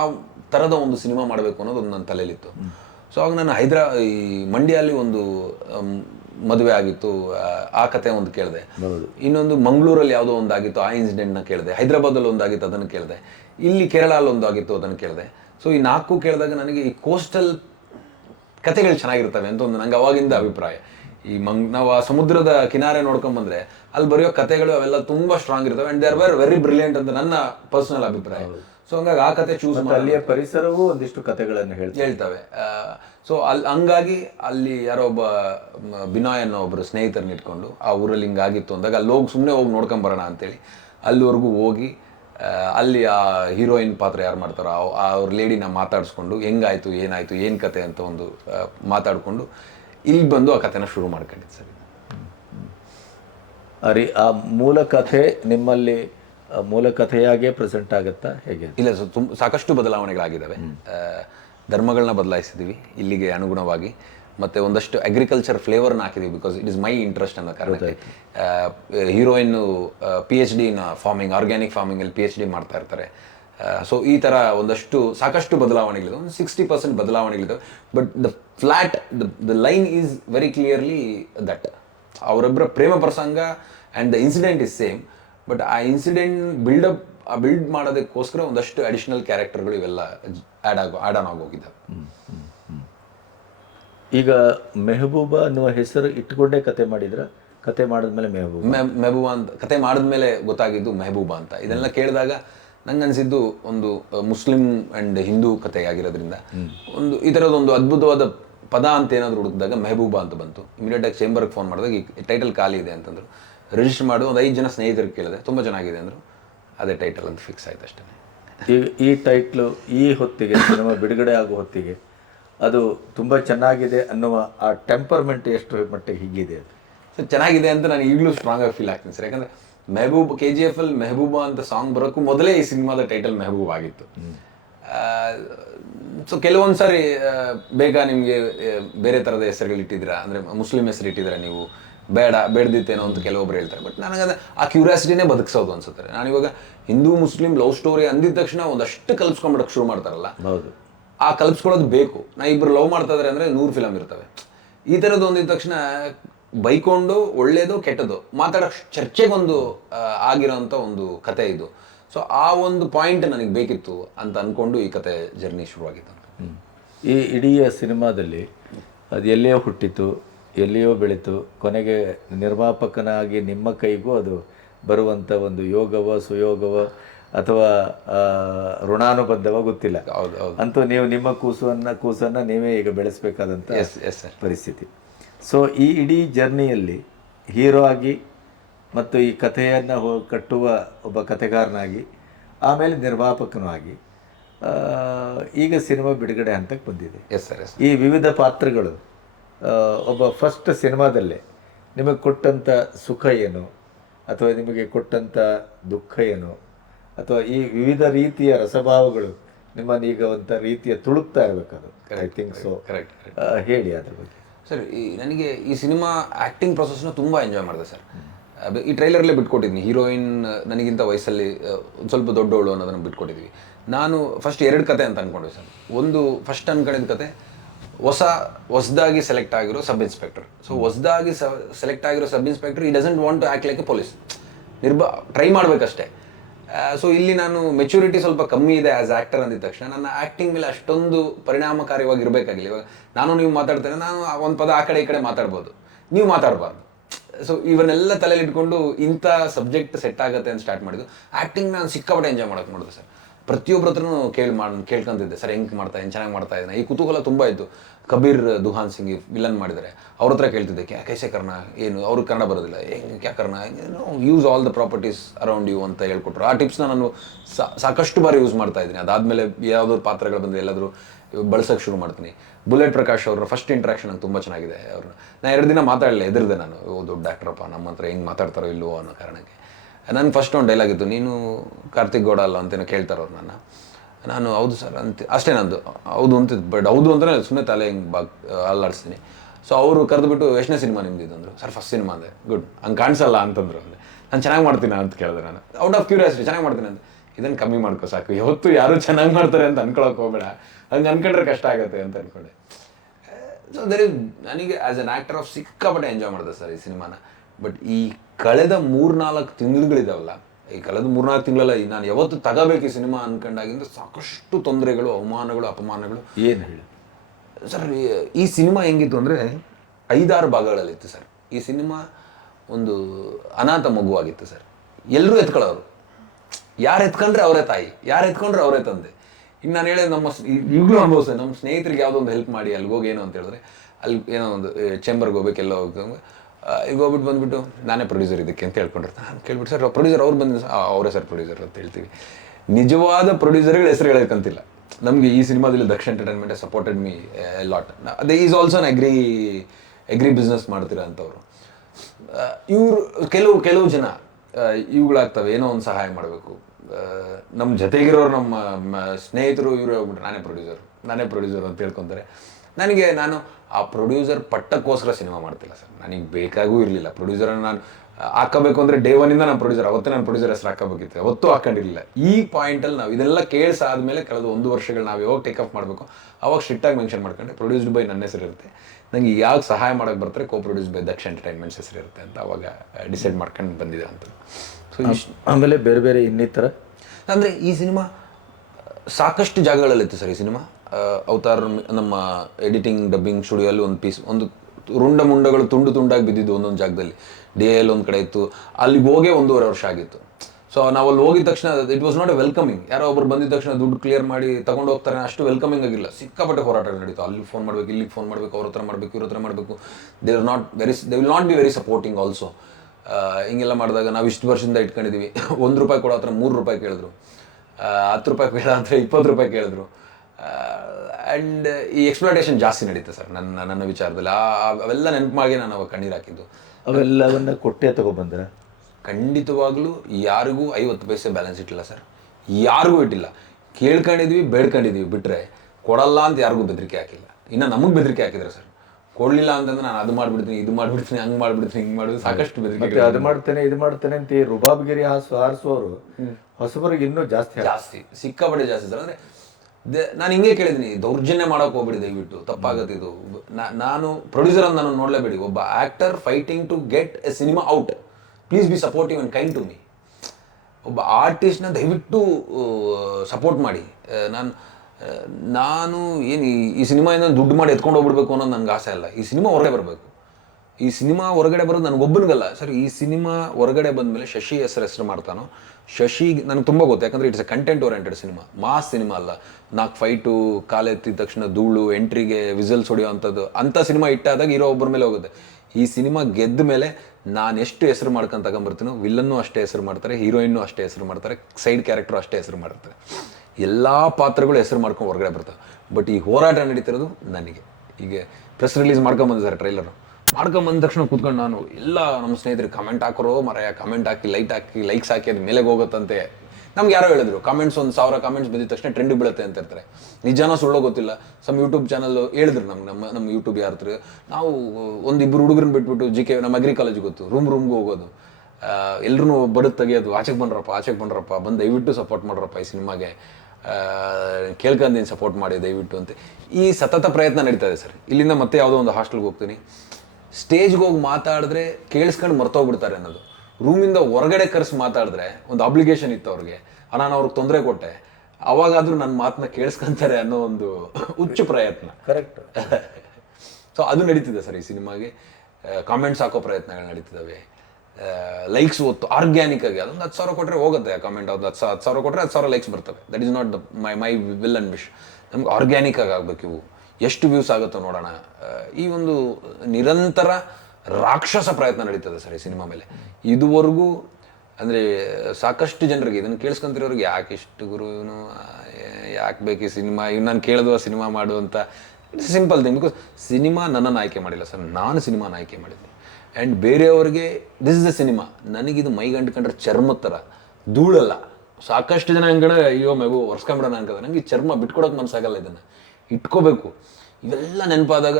ಥರದ ಒಂದು ಸಿನಿಮಾ ಮಾಡಬೇಕು ಅನ್ನೋದು ಒಂದು ನನ್ನ ತಲೆಯಲ್ಲಿತ್ತು. ಸೊ ಆಗ ನಾನು ಹೈದ್ರಾ ಈ ಮಂಡ್ಯಲ್ಲಿ ಒಂದು ಮದುವೆ ಆಗಿತ್ತು. ಆ, ಕತೆ ಒಂದು ಕೇಳಿದೆ. ಇನ್ನೊಂದು ಮಂಗಳೂರಲ್ಲಿ ಯಾವುದೋ ಒಂದು ಆಗಿತ್ತು ಆ ಇನ್ಸಿಡೆಂಟ್ನ ಕೇಳಿದೆ. ಹೈದರಾಬಾದಲ್ಲಿ ಒಂದಾಗಿತ್ತು ಅದನ್ನು ಕೇಳಿದೆ. ಇಲ್ಲಿ ಕೇರಳಲ್ಲಿ ಒಂದು ಆಗಿತ್ತು ಅದನ್ನು ಕೇಳಿದೆ. ಸೊ ಈ ನಾಲ್ಕು ಕೇಳಿದಾಗ ನನಗೆ ಈ ಕೋಸ್ಟಲ್ ಕತೆಗಳು ಚೆನ್ನಾಗಿರ್ತವೆ ಅಂತ ಒಂದು ನಂಗೆ ಅವಾಗಿಂದ ಅಭಿಪ್ರಾಯ. ಈ ಮಂಗ್ ನಾವು ಆ ಸಮುದ್ರದ ಕಿನಾರೆ ನೋಡ್ಕೊಂಡ್ ಬಂದ್ರೆ ಅಲ್ಲಿ ಬರೆಯೋ ಕತೆಗಳು ಅವೆಲ್ಲ ತುಂಬಾ ಸ್ಟ್ರಾಂಗ್ ಇರ್ತವೆ. And they are were very brilliant ಅಂತ ನನ್ನ ಪರ್ಸನಲ್ ಅಭಿಪ್ರಾಯ. ಸೊ ಹಂಗಾಗಿ ಆ ಕತೆ ಚೂಸ್ ಅಲ್ಲಿಯ ಪರಿಸರವೂ ಒಂದಿಷ್ಟು ಕತೆಗಳನ್ನು ಹೇಳ್ತಾರೆ ಹೇಳ್ತವೆ. ಸೊ ಅಲ್ಲಿ ಹಂಗಾಗಿ ಅಲ್ಲಿ ಯಾರೋ ಒಬ್ಬ ಬಿನಾಯ್ ಅನ್ನೋ ಒಬ್ಬರು ಸ್ನೇಹಿತರನ್ನ ಇಟ್ಕೊಂಡು ಆ ಊರಲ್ಲಿ ಹಿಂಗಾಗಿತ್ತು ಅಂದಾಗ ಅಲ್ಲಿ ಹೋಗಿ ಸುಮ್ಮನೆ ಹೋಗಿ ನೋಡ್ಕೊಂಡ್ ಬರೋಣ ಅಂತೇಳಿ ಅಲ್ಲಿವರೆಗೂ ಹೋಗಿ ಅಲ್ಲಿ ಆ ಹೀರೋಯಿನ್ ಪಾತ್ರ ಯಾರು ಮಾಡ್ತಾರೋ ಆ- ಅವ್ರ ಲೇಡಿನ ಮಾತಾಡಿಸ್ಕೊಂಡು ಹೆಂಗಾಯ್ತು ಏನಾಯ್ತು ಏನು ಕತೆ ಅಂತ ಒಂದು ಮಾತಾಡಿಕೊಂಡು ಇಲ್ಲಿ ಬಂದು ಆ ಕಥೆನ ಶುರು ಮಾಡ್ಕೊಂಡಿದ್ದು ಸರ್ ಅರಿ ಆ ಮೂಲ ಕಥೆ ನಿಮ್ಮಲ್ಲಿ ಮೂಲ ಕಥೆಯಾಗೆ ಪ್ರೆಸೆಂಟ್ ಆಗುತ್ತಾ ಹೇಗೆ? ಇಲ್ಲ ಸರ್ ತುಂಬ ಸಾಕಷ್ಟು ಬದಲಾವಣೆಗಳಾಗಿದ್ದಾವೆ. ಧರ್ಮಗಳನ್ನ ಬದಲಾಯಿಸಿದ್ದೀವಿ ಇಲ್ಲಿಗೆ ಅನುಗುಣವಾಗಿ ಮತ್ತೆ ಒಂದಷ್ಟು ಅಗ್ರಿಕಲ್ಚರ್ ಫ್ಲೇವರ್ನ ಹಾಕಿದೀವಿ because it is my interest ಅನ್ನೋ ಕಾರಣಕ್ಕೆ. ಹೀರೋಯಿನ್ ಪಿ ಎಚ್ ಡಿನ ಫಾರ್ಮಿಂಗ್ ಆರ್ಗ್ಯಾನಿಕ್ ಫಾರ್ಮಿಂಗಲ್ಲಿ ಪಿ ಎಚ್ ಡಿ ಮಾಡ್ತಾ ಇರ್ತಾರೆ. ಸೊ ಈ ಥರ ಒಂದಷ್ಟು ಸಾಕಷ್ಟು ಬದಲಾವಣೆಗಳಿದೆ. ಒಂದು sixty percent ಬದಲಾವಣೆಗಳಿದ್ದಾವೆ but the flat the line is very clearly that ಅವರೊಬ್ಬರ ಪ್ರೇಮ ಪ್ರಸಂಗ and the incident is same but ಆ ಇನ್ಸಿಡೆಂಟ್ ಬಿಲ್ಡಪ್ ಬಿಲ್ಡ್ ಮಾಡೋದಕ್ಕೋಸ್ಕರ ಒಂದಷ್ಟು ಅಡಿಷನಲ್ ಕ್ಯಾರೆಕ್ಟರ್ಗಳು ಇವೆಲ್ಲ ಆ್ಯಡ್ ಆಗೋ ಆ್ಯಡ್ ಆನ್ ಆಗೋಗಿದ್ದಾವೆ ಈಗ ಮೆಹಬೂಬ ಅನ್ನುವ ಹೆಸರು ಇಟ್ಕೊಂಡೇ ಕತೆ ಮಾಡಿದ್ರ? ಕತೆ ಮಾಡಿದ್ಮೇಲೆ ಮೆಹಬೂಬ? ಮೆಹಬೂಬಾ ಅಂತ ಕತೆ ಮಾಡಿದ್ಮೇಲೆ ಗೊತ್ತಾಗಿದ್ದು ಮೆಹಬೂಬಾ ಅಂತ. ಇದೆಲ್ಲ ಕೇಳಿದಾಗ ನಂಗೆ ಅನಿಸಿದ್ದು ಒಂದು ಮುಸ್ಲಿಂ ಆ್ಯಂಡ್ ಹಿಂದೂ ಕತೆ ಆಗಿರೋದ್ರಿಂದ ಒಂದು ಈ ಥರದೊಂದು ಅದ್ಭುತವಾದ ಪದ ಅಂತ ಏನಾದರೂ ಹುಡುಕಿದಾಗ ಮೆಹಬೂಬಾ ಅಂತ ಬಂತು. ಇಮಿಡಿಯೇಟಾಗಿ ಚೇಂಬರ್ಗೆ ಫೋನ್ ಮಾಡಿದಾಗ ಈ ಟೈಟಲ್ ಖಾಲಿ ಇದೆ ಅಂತಂದ್ರು. ರಿಜಿಸ್ಟರ್ ಮಾಡು ಒಂದು ಐದು ಜನ ಸ್ನೇಹಿತರು ಕೇಳಿದೆ ತುಂಬ ಚೆನ್ನಾಗಿದೆ ಅಂದರು. ಅದೇ ಟೈಟಲ್ ಅಂತ ಫಿಕ್ಸ್ ಆಯ್ತು ಅಷ್ಟೇ. ಈ ಈ ಟೈಟ್ಲು ಈ ಹೊತ್ತಿಗೆ ಸಿನಿಮಾ ಬಿಡುಗಡೆ ಆಗೋ ಹೊತ್ತಿಗೆ ಅದು ತುಂಬ ಚೆನ್ನಾಗಿದೆ ಅನ್ನುವ ಆ ಟೆಂಪರ್ಮೆಂಟ್ ಎಷ್ಟು ಮಟ್ಟಿಗೆ ಹೀಗಿದೆ ಅದು? ಸೊ ಚೆನ್ನಾಗಿದೆ ಅಂತ ನಾನು ಈಗಲೂ ಸ್ಟ್ರಾಂಗ್ ಆಗಿ ಫೀಲ್ ಆಗ್ತೀನಿ ಸರ್. ಯಾಕಂದರೆ ಮೆಹಬೂಬ್ ಕೆ ಜಿ ಎಫ್ ಅಲ್ಲಿ ಮೆಹಬೂಬ ಅಂತ ಸಾಂಗ್ ಬರೋಕ್ಕೂ ಮೊದಲೇ ಈ ಸಿನಿಮಾದ ಟೈಟಲ್ ಮೆಹಬೂಬ್ ಆಗಿತ್ತು. ಸೊ ಕೆಲವೊಂದು ಸಾರಿ ಬೇಗ ನಿಮಗೆ ಬೇರೆ ಥರದ ಹೆಸರುಗಳು ಇಟ್ಟಿದ್ದೀರಾ ಅಂದರೆ ಮುಸ್ಲಿಂ ಹೆಸರು ಇಟ್ಟಿದ್ದೀರಾ ನೀವು? ಬೇಡ ಬೇಡದಿತ್ತೇನೋ ಅಂತ ಕೆಲವೊಬ್ರು ಹೇಳ್ತಾರೆ. ಬಟ್ ನನಗೆ ಆ ಕ್ಯೂರಿಯಾಸಿಟಿನೇ ಬದುಕಿಸೋದು ಅನ್ಸುತ್ತೆ ನಾನು ಇವಾಗ ಹಿಂದೂ ಮುಸ್ಲಿಂ ಲವ್ ಸ್ಟೋರಿ ಅಂದಿದ ತಕ್ಷಣ ಒಂದಷ್ಟು ಕಲ್ಸ್ಕೊಂಬಿಡಕ್ಕೆ ಶುರು ಮಾಡ್ತಾರಲ್ಲ? ಹೌದು. ಆ ಕಲ್ಪಿಸ್ಕೊಳ್ಳೋದು ಬೇಕು. ನಾ ಇಬ್ರು ಲವ್ ಮಾಡ್ತಾ ಇದಾರೆ ಅಂದ್ರೆ ನೂರು ಫಿಲಮ್ ಇರ್ತವೆ. ಈ ಥರದ್ದು ಒಂದಿದ ತಕ್ಷಣ ಬೈಕೊಂಡು ಒಳ್ಳೇದು ಕೆಟ್ಟದು ಮಾತಾಡೋ ಚರ್ಚೆಗೊಂದು ಆಗಿರೋಂಥ ಒಂದು ಕತೆ ಇದು. ಸೊ ಆ ಒಂದು ಪಾಯಿಂಟ್ ನನಗೆ ಬೇಕಿತ್ತು ಅಂತ ಅನ್ಕೊಂಡು ಈ ಕತೆ ಜರ್ನಿ ಶುರುವಾಗಿತ್ತು. ಈ ಇಡೀ ಸಿನಿಮಾದಲ್ಲಿ ಅದು ಎಲ್ಲೇ ಹುಟ್ಟಿತು ಎಲ್ಲಿಯೋ ಬೆಳೀತು ಕೊನೆಗೆ ನಿರ್ಮಾಪಕನಾಗಿ ನಿಮ್ಮ ಕೈಗೂ ಅದು ಬರುವಂಥ ಒಂದು ಯೋಗವ ಸುಯೋಗವ ಅಥವಾ ಋಣಾನುಬಂಧವ ಋಣಾನುಬದ್ಧವ ಗೊತ್ತಿಲ್ಲ ಅಂತೂ ನೀವು ನಿಮ್ಮ ಕೂಸನ್ನು ಕೂಸನ್ನು ನೀವೇ ಈಗ ಬೆಳೆಸಬೇಕಾದಂಥ ಎಸ್ ಎಸ್ ಸರ್ ಪರಿಸ್ಥಿತಿ. ಸೊ ಈ ಇಡೀ ಜರ್ನಿಯಲ್ಲಿ ಹೀರೋ ಆಗಿ ಮತ್ತು ಈ ಕಥೆಯನ್ನು ಹೋ- ಕಟ್ಟುವ ಒಬ್ಬ ಕಥೆಗಾರನಾಗಿ ಆಮೇಲೆ ನಿರ್ಮಾಪಕನೂ ಆಗಿ ಈಗ ಸಿನಿಮಾ ಬಿಡುಗಡೆ ಹಂತಕ್ಕೆ ಬಂದಿದೆ. ಎಸ್ ಸರ್ ಎಸ್ ಈ ವಿವಿಧ ಪಾತ್ರಗಳು ಒಬ್ಬ ಫಸ್ಟ್ ಸಿನಿಮಾದಲ್ಲೇ ನಿಮಗೆ ಕೊಟ್ಟಂಥ ಸುಖ ಏನು? ಅಥವಾ ನಿಮಗೆ ಕೊಟ್ಟಂಥ ದುಃಖ ಏನು? ಅಥವಾ ಈ ವಿವಿಧ ರೀತಿಯ ರಸಭಾವಗಳು ನಿಮ್ಮನ್ನು ಈಗ ಒಂಥ ರೀತಿಯ ತುಳುಕ್ತಾ ಇರಬೇಕದು. ಐ ಥಿಂಕ್ ಸೊ ಕರೆಕ್ಟ್ ಹೇಳಿ ಅದ್ರ ಬಗ್ಗೆ. ಸರ್ ಈ ನನಗೆ ಈ ಸಿನಿಮಾ ಆ್ಯಕ್ಟಿಂಗ್ ಪ್ರೊಸೆಸ್ನ ತುಂಬ ಎಂಜಾಯ್ ಮಾಡಿದೆ ಸರ್. ಈ ಟ್ರೈಲರಲ್ಲೇ ಬಿಟ್ಕೊಟ್ಟಿದ್ದೀನಿ. ಹೀರೋಯಿನ್ ನನಗಿಂತ ವಯಸ್ಸಲ್ಲಿ ಒಂದು ಸ್ವಲ್ಪ ದೊಡ್ಡವಳು ಅನ್ನೋದನ್ನು ಬಿಟ್ಕೊಟ್ಟಿದ್ವಿ. ನಾನು ಫಸ್ಟ್ ಎರಡು ಕತೆ ಅಂತ ಅಂದ್ಕೊಂಡ್ವಿ ಸರ್. ಒಂದು ಫಸ್ಟ್ ಅನ್ಕೊಂಡಿದ್ದ ಕತೆ ಹೊಸ ಹೊಸದಾಗಿ ಸೆಲೆಕ್ಟ್ ಆಗಿರೋ ಸಬ್ ಇನ್ಸ್ಪೆಕ್ಟರ್ ಸೊ ಹೊಸದಾಗಿ ಸೆಲೆಕ್ಟ್ ಆಗಿರೋ ಸಬ್ ಇನ್ಸ್ಪೆಕ್ಟರ್ ಈ doesn't want to act like a police ನಿರ್ಬ try ಮಾಡಬೇಕಷ್ಟೇ. ಸೊ ಇಲ್ಲಿ ನಾನು ಮೆಚುರಿಟಿ ಸ್ವಲ್ಪ ಕಮ್ಮಿ ಇದೆ ಆಸ್ ಆ್ಯಕ್ಟರ್ ಅಂದಿದ ತಕ್ಷಣ. ನನ್ನ ಆ್ಯಕ್ಟಿಂಗ್ ಮೇಲೆ ಅಷ್ಟೊಂದು ಪರಿಣಾಮಕಾರಿಯಾಗಿ ಇರಬೇಕಾಗಿಲ್ಲ. ಇವಾಗ ನಾನು ನೀವು ಮಾತಾಡ್ತೇನೆ ನಾನು ಒಂದು ಪದ ಆ ಕಡೆ ಈ ಕಡೆ ಮಾತಾಡ್ಬೋದು. ನೀವು ಮಾತಾಡಬಾರ್ದು. ಸೊ ಇವನ್ನೆಲ್ಲ ತಲೆಯಲ್ಲಿ ಇಟ್ಕೊಂಡು ಇಂಥ ಸಬ್ಜೆಕ್ಟ್ ಸೆಟ್ ಆಗುತ್ತೆ ಅಂತ ಸ್ಟಾರ್ಟ್ ಮಾಡಿದ್ದು. ಆ್ಯಕ್ಟಿಂಗ್ ನಾನು ಸಿಕ್ಕಾಪಟ್ಟೆ ಎಂಜಾಯ್ ಮಾಡೋಕೆ ನೋಡಿದೆ ಸರ್. ಪ್ರತಿಯೊಬ್ಬರ ಹತ್ರನೂ ಕೇಳಿ ಮಾಡ್, ಕೇಳ್ಕೊಂತಿದ್ದೆ. ಸರ್, ಹೆಂಗೆ ಮಾಡ್ತಾ ಇದ್ದೀನಿ ಚೆನ್ನಾಗಿ ಮಾಡ್ತಾ ಇದ್ದೀನಿ ಈ ಕುತೂಹಲ ತುಂಬ ಇತ್ತು. ಕಬೀರ್, ದುಹಾನ್ ಸಿಂಗ್ ವಿಲನ್ ಮಾಡಿದರೆ. ಅವ್ರ ಹತ್ರ ಕೇಳ್ತಿದ್ದೆ ಕ್ಯಾ ಕೈಸೆ ಕರ್ನ ಏನು? ಅವ್ರಿಗೆ ಕನ್ನಡ ಬರೋದಿಲ್ಲ. ಹೆಂಗೆ, ಕ್ಯಾ Karna? Use all the properties around you ಅಂತ ಹೇಳ್ಕೊಟ್ರು. ಆ ಟಿಪ್ಸ್ನ ನಾನು ಸಾಕಷ್ಟು ಬಾರಿ ಯೂಸ್ ಮಾಡ್ತಾ ಇದ್ದೀನಿ. ಅದಾದಮೇಲೆ ಯಾವುದಾದ್ರು ಪಾತ್ರಗಳು ಬಂದು ಎಲ್ಲಾದರೂ ಬಳಸೋಕೆ ಶುರು ಮಾಡ್ತೀನಿ. ಬುಲೆಟ್ ಪ್ರಕಾಶ್ ಅವರ ಫಸ್ಟ್ ಇಂಟ್ರಾಕ್ಷನ್ ನಂಗೆ ತುಂಬ ಚೆನ್ನಾಗಿದೆ. ಅವ್ರನ್ನ ನಾನು ಎರಡು ದಿನ ಮಾತಾಡಲಿಲ್ಲ ಎದುರಿದೆ ನಾನು. ಓ, ದೊಡ್ಡ ಡಾಕ್ಟ್ರಪ್ಪ ನಮ್ಮ ಹತ್ರ ಹೆಂಗೆ ಮಾತಾಡ್ತಾರೋ ಇಲ್ವೋ ಅನ್ನೋ ಕಾರಣಕ್ಕೆ. ನನ್ನ ಫಸ್ಟ್ ಒಂದು ಡೈಲಾಗ್ ಇತ್ತು, ನೀನು ಕಾರ್ತಿಕ್ ಗೌಡ ಅಲ್ಲ ಅಂತೇನೋ ಕೇಳ್ತಾರೆ ಅವ್ರು ನನ್ನ. ನಾನು ಹೌದು ಸರ್ ಅಂತ, ಅಷ್ಟೇ ನಂದು. ಹೌದು ಅಂತ ಬಟ್ ಹೌದು ಅಂತಲೇ ಸುಮ್ಮನೆ ತಲೆ ಹಿಂಗೆ ಬಾ ಅಲ್ಲಾಡಿಸ್ತೀನಿ. ಸೊ ಅವರು ಕರೆದುಬಿಟ್ಟು ಎಷ್ಟನೇ ಸಿನಿಮಾ ನಿಮ್ದು ಅಂದರು. ಸರ್ ಫಸ್ಟ್ ಸಿನಿಮಾ ಅಂದೆ. ಗುಡ್ ಹಂಗೆ ಕಾಣಿಸಲ್ಲ ಅಂತಂದ್ರು ನಾನು ಚೆನ್ನಾಗಿ ಮಾಡ್ತೀನಿ ಅಂತ ಕೇಳಿದೆ ನಾನು. ಔಟ್ ಆಫ್ ಕ್ಯೂರಿಯಾಸಿಟಿ ಚೆನ್ನಾಗಿ ಮಾಡ್ತೀನಿ ಅಂತ. ಇದನ್ನು ಕಮ್ಮಿ ಮಾಡ್ಕೋ ಸಾಕು. ಯಾವತ್ತು ಯಾರು ಚೆನ್ನಾಗಿ ಮಾಡ್ತಾರೆ ಅಂತ ಅನ್ಕೊಳಕ್ಕೆ ಹೋಗಬೇಡ. ಹಂಗೆ ಅನ್ಕೊಂಡ್ರೆ ಕಷ್ಟ ಆಗುತ್ತೆ ಅಂತ ಅನ್ಕೊಂಡೆ. ಸೊ ದೇರ್ ಇಸ್ ನನಗೆ ಆ್ಯಸ್ ಅನ್ ಆ್ಯಕ್ಟರ್ ಆಫ್ ಸಿಕ್ಕಾಪಟ್ಟೆ ಎಂಜಾಯ್ ಮಾಡಿದೆ ಸರ್ ಈ ಸಿನಿಮಾನ. ಬಟ್ ಈ ಕಳೆದ ಮೂರ್ನಾಲ್ಕು ತಿಂಗಳುಗಳಿದಾವಲ್ಲ ಈ ಕಳೆದ ಮೂರ್ನಾಲ್ಕು ತಿಂಗಳಲ್ಲ ಈ ನಾನು ಯಾವತ್ತು ತಗೋಬೇಕು ಈ ಸಿನಿಮಾ ಅನ್ಕೊಂಡಾಗಿಂದ ಸಾಕಷ್ಟು ತೊಂದರೆಗಳು ಅವಮಾನಗಳು ಅಪಮಾನಗಳು. ಏನು ಹೇಳಿ? ಸರ್ ಈ- ಸಿನಿಮಾ ಹೆಂಗಿತ್ತು ಅಂದರೆ ಐದಾರು ಭಾಗಗಳಲ್ಲಿತ್ತು ಸರ್. ಈ ಸಿನಿಮಾ ಒಂದು ಅನಾಥ ಮಗುವಾಗಿತ್ತು ಸರ್. ಎಲ್ಲರೂ ಎತ್ಕೊಳ್ಳೋರು. ಯಾರು ಎತ್ಕೊಂಡ್ರೆ ಅವರೇ ತಾಯಿ ಯಾರು ಎತ್ಕೊಂಡ್ರೆ ಅವರೇ ತಂದೆ. ಇನ್ನು ನಾನು ಹೇಳಿದ ನಮ್ಮ ಈಗಲೂ ಅನುಭವಿಸ್ತೇನೆ ನಮ್ಮ ಸ್ನೇಹಿತರಿಗೆ ಯಾವುದೋ ಒಂದು ಹೆಲ್ಪ್ ಮಾಡಿ ಅಲ್ಲಿಗೆ ಹೋಗಿ ಏನು ಅಂತ ಹೇಳಿದ್ರೆ ಅಲ್ಲಿ ಏನೋ ಒಂದು ಚೇಂಬರ್ಗೆ ಹೋಗ್ಬೇಕು ಎಲ್ಲ ಹೋಗ್ಬೇಕು. ಈಗ ಹೋಗ್ಬಿಟ್ಟು ಬಂದ್ಬಿಟ್ಟು ನಾನೇ ಪ್ರೊಡ್ಯೂಸರ್ ಇದಕ್ಕೆ ಅಂತ ಹೇಳ್ಕೊಂಡಿರ್ತಾನೆ. ನಾನು ಕೇಳ್ಬಿಟ್ಟು ಸರ್ ಪ್ರೊಡ್ಯೂಸರ್ ಅವ್ರು ಬಂದ "ಆ, ಅವರೇ ಸರ್ ಪ್ರೊಡ್ಯೂಸರ್ ಅಂತ ಹೇಳ್ತೀವಿ. ನಿಜವಾದ ಪ್ರೊಡ್ಯೂಸರ್ಗಳ ಹೆಸರು ಹೇಳಕ್ಕಂತಿಲ್ಲ ನಮಗೆ ಈ ಸಿನಿಮಾದಲ್ಲಿ Daksha entertainment supported me lot ಅದೇ is also agri agri business ಮಾಡ್ತೀರಾ ಅಂತವ್ರು. ಇವರು ಕೆಲವು ಕೆಲವು ಜನ ಇವುಗಳಾಗ್ತವೆ ಏನೋ ಒಂದು ಸಹಾಯ ಮಾಡಬೇಕು. ನಮ್ಮ ಜೊತೆಗಿರೋರು ನಮ್ಮ ಸ್ನೇಹಿತರು ಇವರು ಹೋಗ್ಬಿಟ್ಟು ನಾನೇ ಪ್ರೊಡ್ಯೂಸರ್ ನಾನೇ ಪ್ರೊಡ್ಯೂಸರ್ ಅಂತ ಹೇಳ್ಕೊತಾರೆ. ನನಗೆ ನಾನು ಆ ಪ್ರೊಡ್ಯೂಸರ್ ಪಟ್ಟಕ್ಕೋಸ್ಕರ ಸಿನಿಮಾ ಮಾಡ್ತಿಲ್ಲ ಸರ್. ನನಗೆ ಬೇಕಾಗೂ ಇರಲಿಲ್ಲ. ಪ್ರೊಡ್ಯೂಸರನ್ನು ನಾನು ಹಾಕಬೇಕು ಅಂದರೆ ಡೇ ಒನ್ನಿಂದ ನಾನು ಪ್ರೊಡ್ಯೂಸರ್ ಅವತ್ತೇ ನಾನು ಪ್ರೊಡ್ಯೂಸರ್ ಹೆಸರು ಹಾಕಬೇಕಿತ್ತು. ಅವತ್ತೂ ಹಾಕೊಂಡಿರಲಿಲ್ಲ. ಈ ಪಾಯಿಂಟಲ್ಲಿ ನಾವು ಇದೆಲ್ಲ ಕೇಳಿಸಾದ್ಮೇಲೆ ಕಳೆದ ಒಂದು ವರ್ಷಗಳು ನಾವು ಯಾವಾಗ ಟೇಕ್ ಆಫ್ ಮಾಡಬೇಕು ಅವಾಗ ಸ್ಟ್ರಿಕ್ಟಾಗಿ ಮೆನ್ಷನ್ ಮಾಡ್ಕೊಂಡೆ ಪ್ರೊಡ್ಯೂಸ್ಡ್ ಬೈ ನನ್ನ ಹೆಸರು ಇರುತ್ತೆ. ನನಗೆ ಯಾವಾಗ ಸಹಾಯ ಮಾಡೋಕ್ಕೆ ಬರ್ತಾರೆ co produce by Daksha entertainments ಹೆಸರು ಇರುತ್ತೆ ಅಂತ ಅವಾಗ ಡಿಸೈಡ್ ಮಾಡ್ಕೊಂಡು ಬಂದಿದೆ ಅಂತ ಸೊ ಆಮೇಲೆ ಬೇರೆ ಬೇರೆ ಇನ್ನಿತರ? ಅಂದರೆ ಈ ಸಿನಿಮಾ ಸಾಕಷ್ಟು ಜಾಗಗಳಲ್ಲಿತ್ತು ಸರ್ ಈ ಸಿನಿಮಾ. ಅವತಾರ್ ನಮ್ಮ ಎಡಿಟಿಂಗ್ ಡಬ್ಬಿಂಗ್ ಸ್ಟುಡಿಯೋಲ್ಲಿ ಒಂದು ಪೀಸ್ ಒಂದು ರುಂಡ ಮುಂಡಗಳು ತುಂಡು ತುಂಡಾಗಿ ಬಿದ್ದಿದ್ದು ಒಂದೊಂದು ಜಾಗದಲ್ಲಿ. ಡಿ ಎಲ್ ಒಂದು ಕಡೆ ಇತ್ತು. ಅಲ್ಲಿಗೆ ಹೋಗೇ ಒಂದೂವರೆ ವರ್ಷ ಆಗಿತ್ತು. ಸೊ ನಾವು ಅಲ್ಲಿ ಹೋಗಿದ ತಕ್ಷಣ it was not a welcoming ಯಾರೋ ಒಬ್ರು ಬಂದಿದ ತಕ್ಷಣ ದುಡ್ಡು ಕ್ಲಿಯರ್ ಮಾಡಿ ತಗೊಂಡು ಹೋಗ್ತಾರೆ ಅಷ್ಟು ವೆಲ್ಕಮಿಂಗ್ ಆಗಿಲ್ಲ ಸಿಕ್ಕಾಪಟ್ಟೆ ಹೋರಾಟ ನಡೀತು. ಅಲ್ಲಿ ಫೋನ್ ಮಾಡಬೇಕು, ಇಲ್ಲಿಗೆ ಫೋನ್ ಮಾಡಬೇಕು, ಅವ್ರ ಹತ್ರ ಮಾಡಬೇಕು, ಇವ್ರ ಹತ್ರ ಮಾಡಬೇಕು. They are not very they will not be very supporting also ಹಿಂಗೆಲ್ಲ ಮಾಡಿದಾಗ ನಾವು ಇಷ್ಟು ವರ್ಷದಿಂದ ಇಟ್ಕೊಂಡಿದ್ದೀವಿ ಒಂದು ರೂಪಾಯಿ ಕೊಡೋ ಹತ್ರ ಮೂರು ರೂಪಾಯಿ ಕೇಳಿದ್ರು. ಹತ್ತು ರೂಪಾಯಿ ಕೇಳೋ ಹತ್ರ ಇಪ್ಪತ್ತು ರೂಪಾಯಿ ಕೇಳಿದ್ರು. ಆ್ಯಂಡ್ ಈ ಎಕ್ಸ್ಪ್ಲೋಟೇಷನ್ ಜಾಸ್ತಿ ನಡೀತೆ ಸರ್ ನನ್ನ ನನ್ನ ವಿಚಾರದಲ್ಲಿ. ಅವೆಲ್ಲ ನೆನಪು ಮಾಡಿ ನಾನು ಅವಾಗ ಕಣ್ಣೀರು ಹಾಕಿದ್ದು. ಅವೆಲ್ಲವನ್ನ ಕೊಟ್ಟೆ ತಗೊಬಂದ್ರೆ? ಖಂಡಿತವಾಗ್ಲೂ ಯಾರಿಗೂ ಐವತ್ತು ಪೈಸೆ ಬ್ಯಾಲೆನ್ಸ್ ಇಟ್ಟಿಲ್ಲ ಸರ್. ಯಾರಿಗೂ ಇಟ್ಟಿಲ್ಲ. ಕೇಳ್ಕೊಂಡಿದ್ವಿ ಬೇಡ್ಕೊಂಡಿದ್ವಿ. ಬಿಟ್ರೆ ಕೊಡಲ್ಲ ಅಂತ ಯಾರಿಗೂ ಬೆದರಿಕೆ ಹಾಕಿಲ್ಲ. ಇನ್ನು ನಮಗೆ ಬೆದರಿಕೆ ಹಾಕಿದ್ರೆ ಸರ್. ಕೊಡಲಿಲ್ಲ ಅಂತಂದ್ರೆ ನಾನು ಅದು ಮಾಡ್ಬಿಡ್ತೀನಿ ಇದು ಮಾಡ್ಬಿಡ್ತೀನಿ ಹಂಗೆ ಮಾಡಿಬಿಡ್ತೀನಿ ಹಿಂಗೆ ಮಾಡೋದು ಸಾಕಷ್ಟು ಬೆದರಿಕೆ ಅದು ಮಾಡ್ತೇನೆ ಇದು ಮಾಡ್ತೇನೆ ಅಂತ ಈ ರುಬಾಬ್ಗಿರಿ ಹಾಸು ಹಾರಿಸುವವರು ಹೊಸಬರಿಗೆ ಇನ್ನೂ ಜಾಸ್ತಿ ಜಾಸ್ತಿ. ಸಿಕ್ಕಾಪಟ್ಟೆ ಜಾಸ್ತಿ ಸರ್. ಅಂದ್ರೆ ನಾನು ಹಿಂಗೆ ಕೇಳಿದ್ದೀನಿ ದೌರ್ಜನ್ಯ ಮಾಡೋಕೆ ಹೋಗ್ಬೇಡಿ ದಯವಿಟ್ಟು, ತಪ್ಪಾಗತ್ತೆ ಇದು. ನಾನು ಪ್ರೊಡ್ಯೂಸರ್ ಅಂತ ನಾನು ನೋಡಲೇಬೇಡಿ, ಒಬ್ಬ actor fighting to get a cinema out please be supportive and kind to me ಒಬ್ಬ ಆರ್ಟಿಸ್ಟ್ನ ದಯವಿಟ್ಟು ಸಪೋರ್ಟ್ ಮಾಡಿ. ನಾನು ನಾನು ಏನು ಈ ಸಿನಿಮಾಯಿಂದ ದುಡ್ಡು ಮಾಡಿ ಎತ್ಕೊಂಡು ಹೋಗ್ಬಿಡ್ಬೇಕು ಅನ್ನೋದು ನನಗೆ ಆಸೆ ಅಲ್ಲ. ಈ ಸಿನಿಮಾ ಹೊರಗೆ ಬರಬೇಕು. ಈ ಸಿನಿಮಾ ಹೊರಗಡೆ ಬರೋದು ನನಗೊಬ್ಬನಿಗಲ್ಲ. ಸರ್, ಈ ಸಿನಿಮಾ ಹೊರಗಡೆ ಬಂದಮೇಲೆ ಶಶಿ ಹೆಸರು ಹೆಸರು ಮಾಡ್ತಾನೋ? ಶಶಿ ನನಗೆ ತುಂಬ ಗೊತ್ತು, ಯಾಕಂದರೆ it's a content oriented cinema mass cinema ಅಲ್ಲ. ನಾಲ್ಕು ಫೈಟು ಕಾಲೆತ್ತಿದ ತಕ್ಷಣ ಧೂಳು ಎಂಟ್ರಿಗೆ ವಿಸಲ್ಸ್ ಹೊಡೆಯೋ ಅಂಥದ್ದು, ಅಂಥ ಸಿನಿಮಾ ಇಟ್ಟಾದಾಗ ಇರೋ ಒಬ್ಬರ ಮೇಲೆ ಹೋಗುತ್ತೆ. ಈ ಸಿನಿಮಾ ಗೆದ್ದ ಮೇಲೆ ನಾನು ಎಷ್ಟು ಹೆಸರು ಮಾಡ್ಕೊಂಡು ತಗೊಂಬರ್ತೀನೋ ವಿಲ್ಲನ್ನು ಅಷ್ಟೇ ಹೆಸರು ಮಾಡ್ತಾರೆ ಹೀರೋಯಿನ್ನು ಅಷ್ಟೇ ಹೆಸರು ಮಾಡ್ತಾರೆ ಸೈಡ್ ಕ್ಯಾರೆಕ್ಟ್ರು ಅಷ್ಟೇ ಹೆಸರು ಮಾಡ್ತಾರೆ. ಎಲ್ಲ ಪಾತ್ರಗಳು ಹೆಸರು ಮಾಡ್ಕೊಂಡು ಹೊರಗಡೆ ಬರ್ತವೆ. ಬಟ್ ಈ ಹೋರಾಟ ನಡೀತಿರೋದು ನನಗೆ. ಈಗ ಪ್ರೆಸ್ ರಿಲೀಸ್ ಮಾಡ್ಕೊಂಬಂದಿದ್ದಾರೆ ಟ್ರೈಲರು ಮಾಡ್ಕೊಂಬಂದ ತಕ್ಷಣ ಕೂತ್ಕೊಂಡು ನಾನು ಎಲ್ಲ ನಮ್ಮ ಸ್ನೇಹಿತರಿಗೆ ಕಮೆಂಟ್ ಹಾಕೋರು, ಮರೆಯ ಕಮೆಂಟ್ ಹಾಕಿ ಲೈಟ್ ಹಾಕಿ ಲೈಕ್ಸ್ ಹಾಕಿ ಅದು ಮೇಲೆ ಹೋಗುತ್ತಂತೆ. ನಮ್ಗೆ ಯಾರೋ ಹೇಳಿದ್ರು ಕಮೆಂಟ್ಸ್ ಒಂದು ಸಾವಿರ ಕಮೆಂಟ್ಸ್ ಬಂದಿದ ತಕ್ಷಣ ಟ್ರೆಂಡ್ ಬೀಳುತ್ತೆ ಅಂತ ಇರ್ತಾರೆ ನಿಜಾನೋ ಸುಳ್ಳೋ ಗೊತ್ತಿಲ್ಲ. ಸಮ್ ಯೂಟ್ಯೂಬ್ ಚಾನಲ್ ಹೇಳಿದ್ರು ನಮ್ಗೆ, ನಮ್ಮ ನಮ್ಮ ಯೂಟ್ಯೂಬ್ ಯಾರು ನಾವು ಒಂದಿಬ್ಬರು ಹುಡುಗರನ್ನ ಬಿಟ್ಬಿಟ್ಟು ಜಿ ಕೆ ನಮ್ಮ ಅಗ್ರಿ ಕಾಲೇಜ್ ಗೊತ್ತು ರೂಮ್ ರೂಮ್ಗೆ ಹೋಗೋದು. ಎಲ್ಲರೂ ಬಡದು ತೆಗಿಯೋದು, ಆಚೆಗೆ ಬಂದ್ರಪ್ಪ ಆಚೆಗೆ ಬಂದ್ರಪ್ಪ, ಬಂದು ದಯವಿಟ್ಟು ಸಪೋರ್ಟ್ ಮಾಡ್ರಪ್ಪ ಈ ಸಿನಿಮಾಗೆ. ಕೇಳ್ಕೊಂಡೇನು ಸಪೋರ್ಟ್ ಮಾಡಿ ದಯವಿಟ್ಟು ಅಂತ. ಈ ಸತತ ಪ್ರಯತ್ನ ನಡೀತಾ ಇದೆ ಸರ್. ಇಲ್ಲಿಂದ ಮತ್ತೆ ಯಾವುದೋ ಒಂದು ಹಾಸ್ಟೆಲ್ಗೆ ಹೋಗ್ತೀನಿ. ಸ್ಟೇಜ್ಗೆ ಹೋಗಿ ಮಾತಾಡಿದ್ರೆ ಕೇಳಿಸ್ಕೊಂಡು ಮರ್ತೋಗ್ಬಿಡ್ತಾರೆ ಅನ್ನೋದು. ರೂಮಿಂದ ಹೊರಗಡೆ ಕರೆಸಿ ಮಾತಾಡಿದ್ರೆ ಒಂದು ಅಬ್ಲಿಗೇಷನ್ ಇತ್ತು ಅವ್ರಿಗೆ. ಅನಾನ ನಾನು ಅವ್ರಿಗೆ ತೊಂದರೆ ಕೊಟ್ಟೆ. ಅವಾಗಾದ್ರೂ ನನ್ನ ಮಾತನ್ನ ಕೇಳಿಸ್ಕೊಂತಾರೆ ಅನ್ನೋ ಒಂದು ಹುಚ್ಚು ಪ್ರಯತ್ನ. ಕರೆಕ್ಟ್ ಸೊ ಅದು ನಡೀತಿದೆ ಸರ್ ಈ ಸಿನಿಮಾಗೆ. ಕಾಮೆಂಟ್ಸ್ ಹಾಕೋ ಪ್ರಯತ್ನಗಳು ನಡೀತಿದ್ದಾವೆ ಲೈಕ್ಸ್ ಒತ್ತು ಆರ್ಗ್ಯಾನಿಕ್ ಆಗಿ. ಅದೊಂದು ಹತ್ತು ಸಾವಿರ ಕೊಟ್ಟರೆ ಹೋಗುತ್ತೆ ಕಮೆಂಟ್ ಒಂದು ಹತ್ತು ಸಾವಿರ ಹತ್ತು ಸಾವಿರ ಕೊಟ್ಟರೆ ಹತ್ತು ಸಾವಿರ ಲೈಕ್ಸ್ ಬರ್ತವೆ. That is not the my my will and wish ನಮ್ಗೆ ಆರ್ಗ್ಯಾನಿಕ್ ಆಗಿ ಆಗ್ಬೇಕು ಇವು. ಎಷ್ಟು ವ್ಯೂಸ್ ಆಗುತ್ತೋ ನೋಡೋಣ. ಈ ಒಂದು ನಿರಂತರ ರಾಕ್ಷಸ ಪ್ರಯತ್ನ ನಡೀತದೆ ಸರ್ ಈ ಸಿನಿಮಾ ಮೇಲೆ. ಇದುವರೆಗೂ ಅಂದರೆ ಸಾಕಷ್ಟು ಜನರಿಗೆ, ಇದನ್ನು ಕೇಳಿಸ್ಕೊಂತಿರೋರಿಗೆ ಯಾಕೆ ಇಷ್ಟು ಗುರು ಇವನು ಯಾಕೆ ಬೇಕು ಈ ಸಿನಿಮಾ ಇವ್ ನಾನು ಕೇಳಿದ್ವ ಸಿನಿಮಾ ಮಾಡು ಅಂತ. It's simple thing because cinema ನನ್ನನ್ನು ಆಯ್ಕೆ ಮಾಡಿಲ್ಲ ಸರ್. ನಾನು ಸಿನಿಮಾನ ಆಯ್ಕೆ ಮಾಡಿದ್ದೆ. ಆ್ಯಂಡ್ ಬೇರೆಯವ್ರಿಗೆ ದಿಸ್ ಇಸ್ ದ ಸಿನಿಮಾ ನನಗಿದು ಮೈ ಗಂಟ್ಕೊಂಡ್ರೆ ಚರ್ಮ ಥರ. ಧೂಳಲ್ಲ. ಸಾಕಷ್ಟು ಜನ ಹಂಗಡೆ ಅಯ್ಯೋ ಮೆಗು ಒರ್ಸ್ಕೊಂಬಿಡೋಣ ಅನ್ಕೋದು ನನಗೆ ಈ ಚರ್ಮ ಬಿಟ್ಕೊಡೋಕೆ ಮನಸ್ಸಾಗಲ್ಲ ಇದನ್ನು. ಇಟ್ಕೋಬೇಕು. ಇವೆಲ್ಲ ನೆನಪಾದಾಗ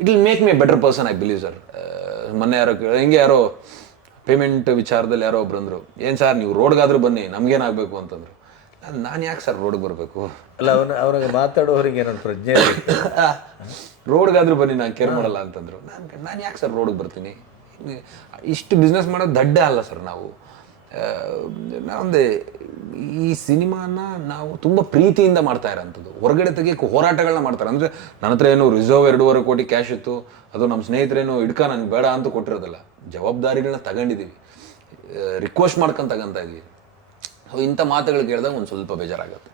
it will make me better person I believe sir ಮೊನ್ನೆ ಯಾರೋ ಕೇಳ- ಹಿಂಗೆ ಯಾರೋ ಪೇಮೆಂಟ್ ವಿಚಾರದಲ್ಲಿ ಯಾರೋ ಒಬ್ರು ಅಂದರು ಏನು ಸರ್ ನೀವು ರೋಡ್ಗಾದ್ರೂ ಬನ್ನಿ ನಮಗೇನಾಗಬೇಕು? ಅಂತಂದ್ರು. ನಾನು ಯಾಕೆ ಸರ್ ರೋಡ್ಗೆ ಬರಬೇಕು? ಅಲ್ಲ ಅವನು ಅವ್ರಿಗೆ ಮಾತಾಡೋರಿಗೆ ಏನೊಂದು ಪ್ರಜ್ಞೆ. ರೋಡ್ಗಾದ್ರೂ ಬನ್ನಿ ನಾನು ಕೇರ್ ಮಾಡಲ್ಲ ಅಂತಂದ್ರು. ನಾನು ನಾನು ಯಾಕೆ ಸರ್ ರೋಡ್ಗೆ ಬರ್ತೀನಿ? ಇಷ್ಟು ಬಿಸ್ನೆಸ್ ಮಾಡೋದು ದಡ್ಡ ಅಲ್ಲ ಸರ್ ನಾವು. ನಾವೊಂದೇ ಈ ಸಿನಿಮಾನ ನಾವು ತುಂಬ ಪ್ರೀತಿಯಿಂದ ಮಾಡ್ತಾ ಇರೋಂಥದ್ದು. ಹೊರಗಡೆ ತೆಗಿಯಕ್ಕೆ ಹೋರಾಟಗಳನ್ನ ಮಾಡ್ತಾರೆ. ಅಂದರೆ ನನ್ನ ಹತ್ರ ಏನು ರಿಸರ್ವ್ ಎರಡೂವರೆ ಕೋಟಿ ಕ್ಯಾಶ್ ಇತ್ತು. ಅದು ನಮ್ಮ ಸ್ನೇಹಿತರೇನು ಇಡ್ಕ ನನಗೆ ಬೇಡ ಅಂತ ಕೊಟ್ಟಿರೋದಿಲ್ಲ. ಜವಾಬ್ದಾರಿಗಳನ್ನ ತಗೊಂಡಿದ್ದೀವಿ ರಿಕ್ವೆಸ್ಟ್ ಮಾಡ್ಕೊಂಡು ತಗೊಂತ ಇದ್ದೀವಿ ಸೊ ಇಂಥ ಮಾತುಗಳು ಕೇಳಿದಾಗ ಒಂದು ಸ್ವಲ್ಪ ಬೇಜಾರಾಗುತ್ತೆ.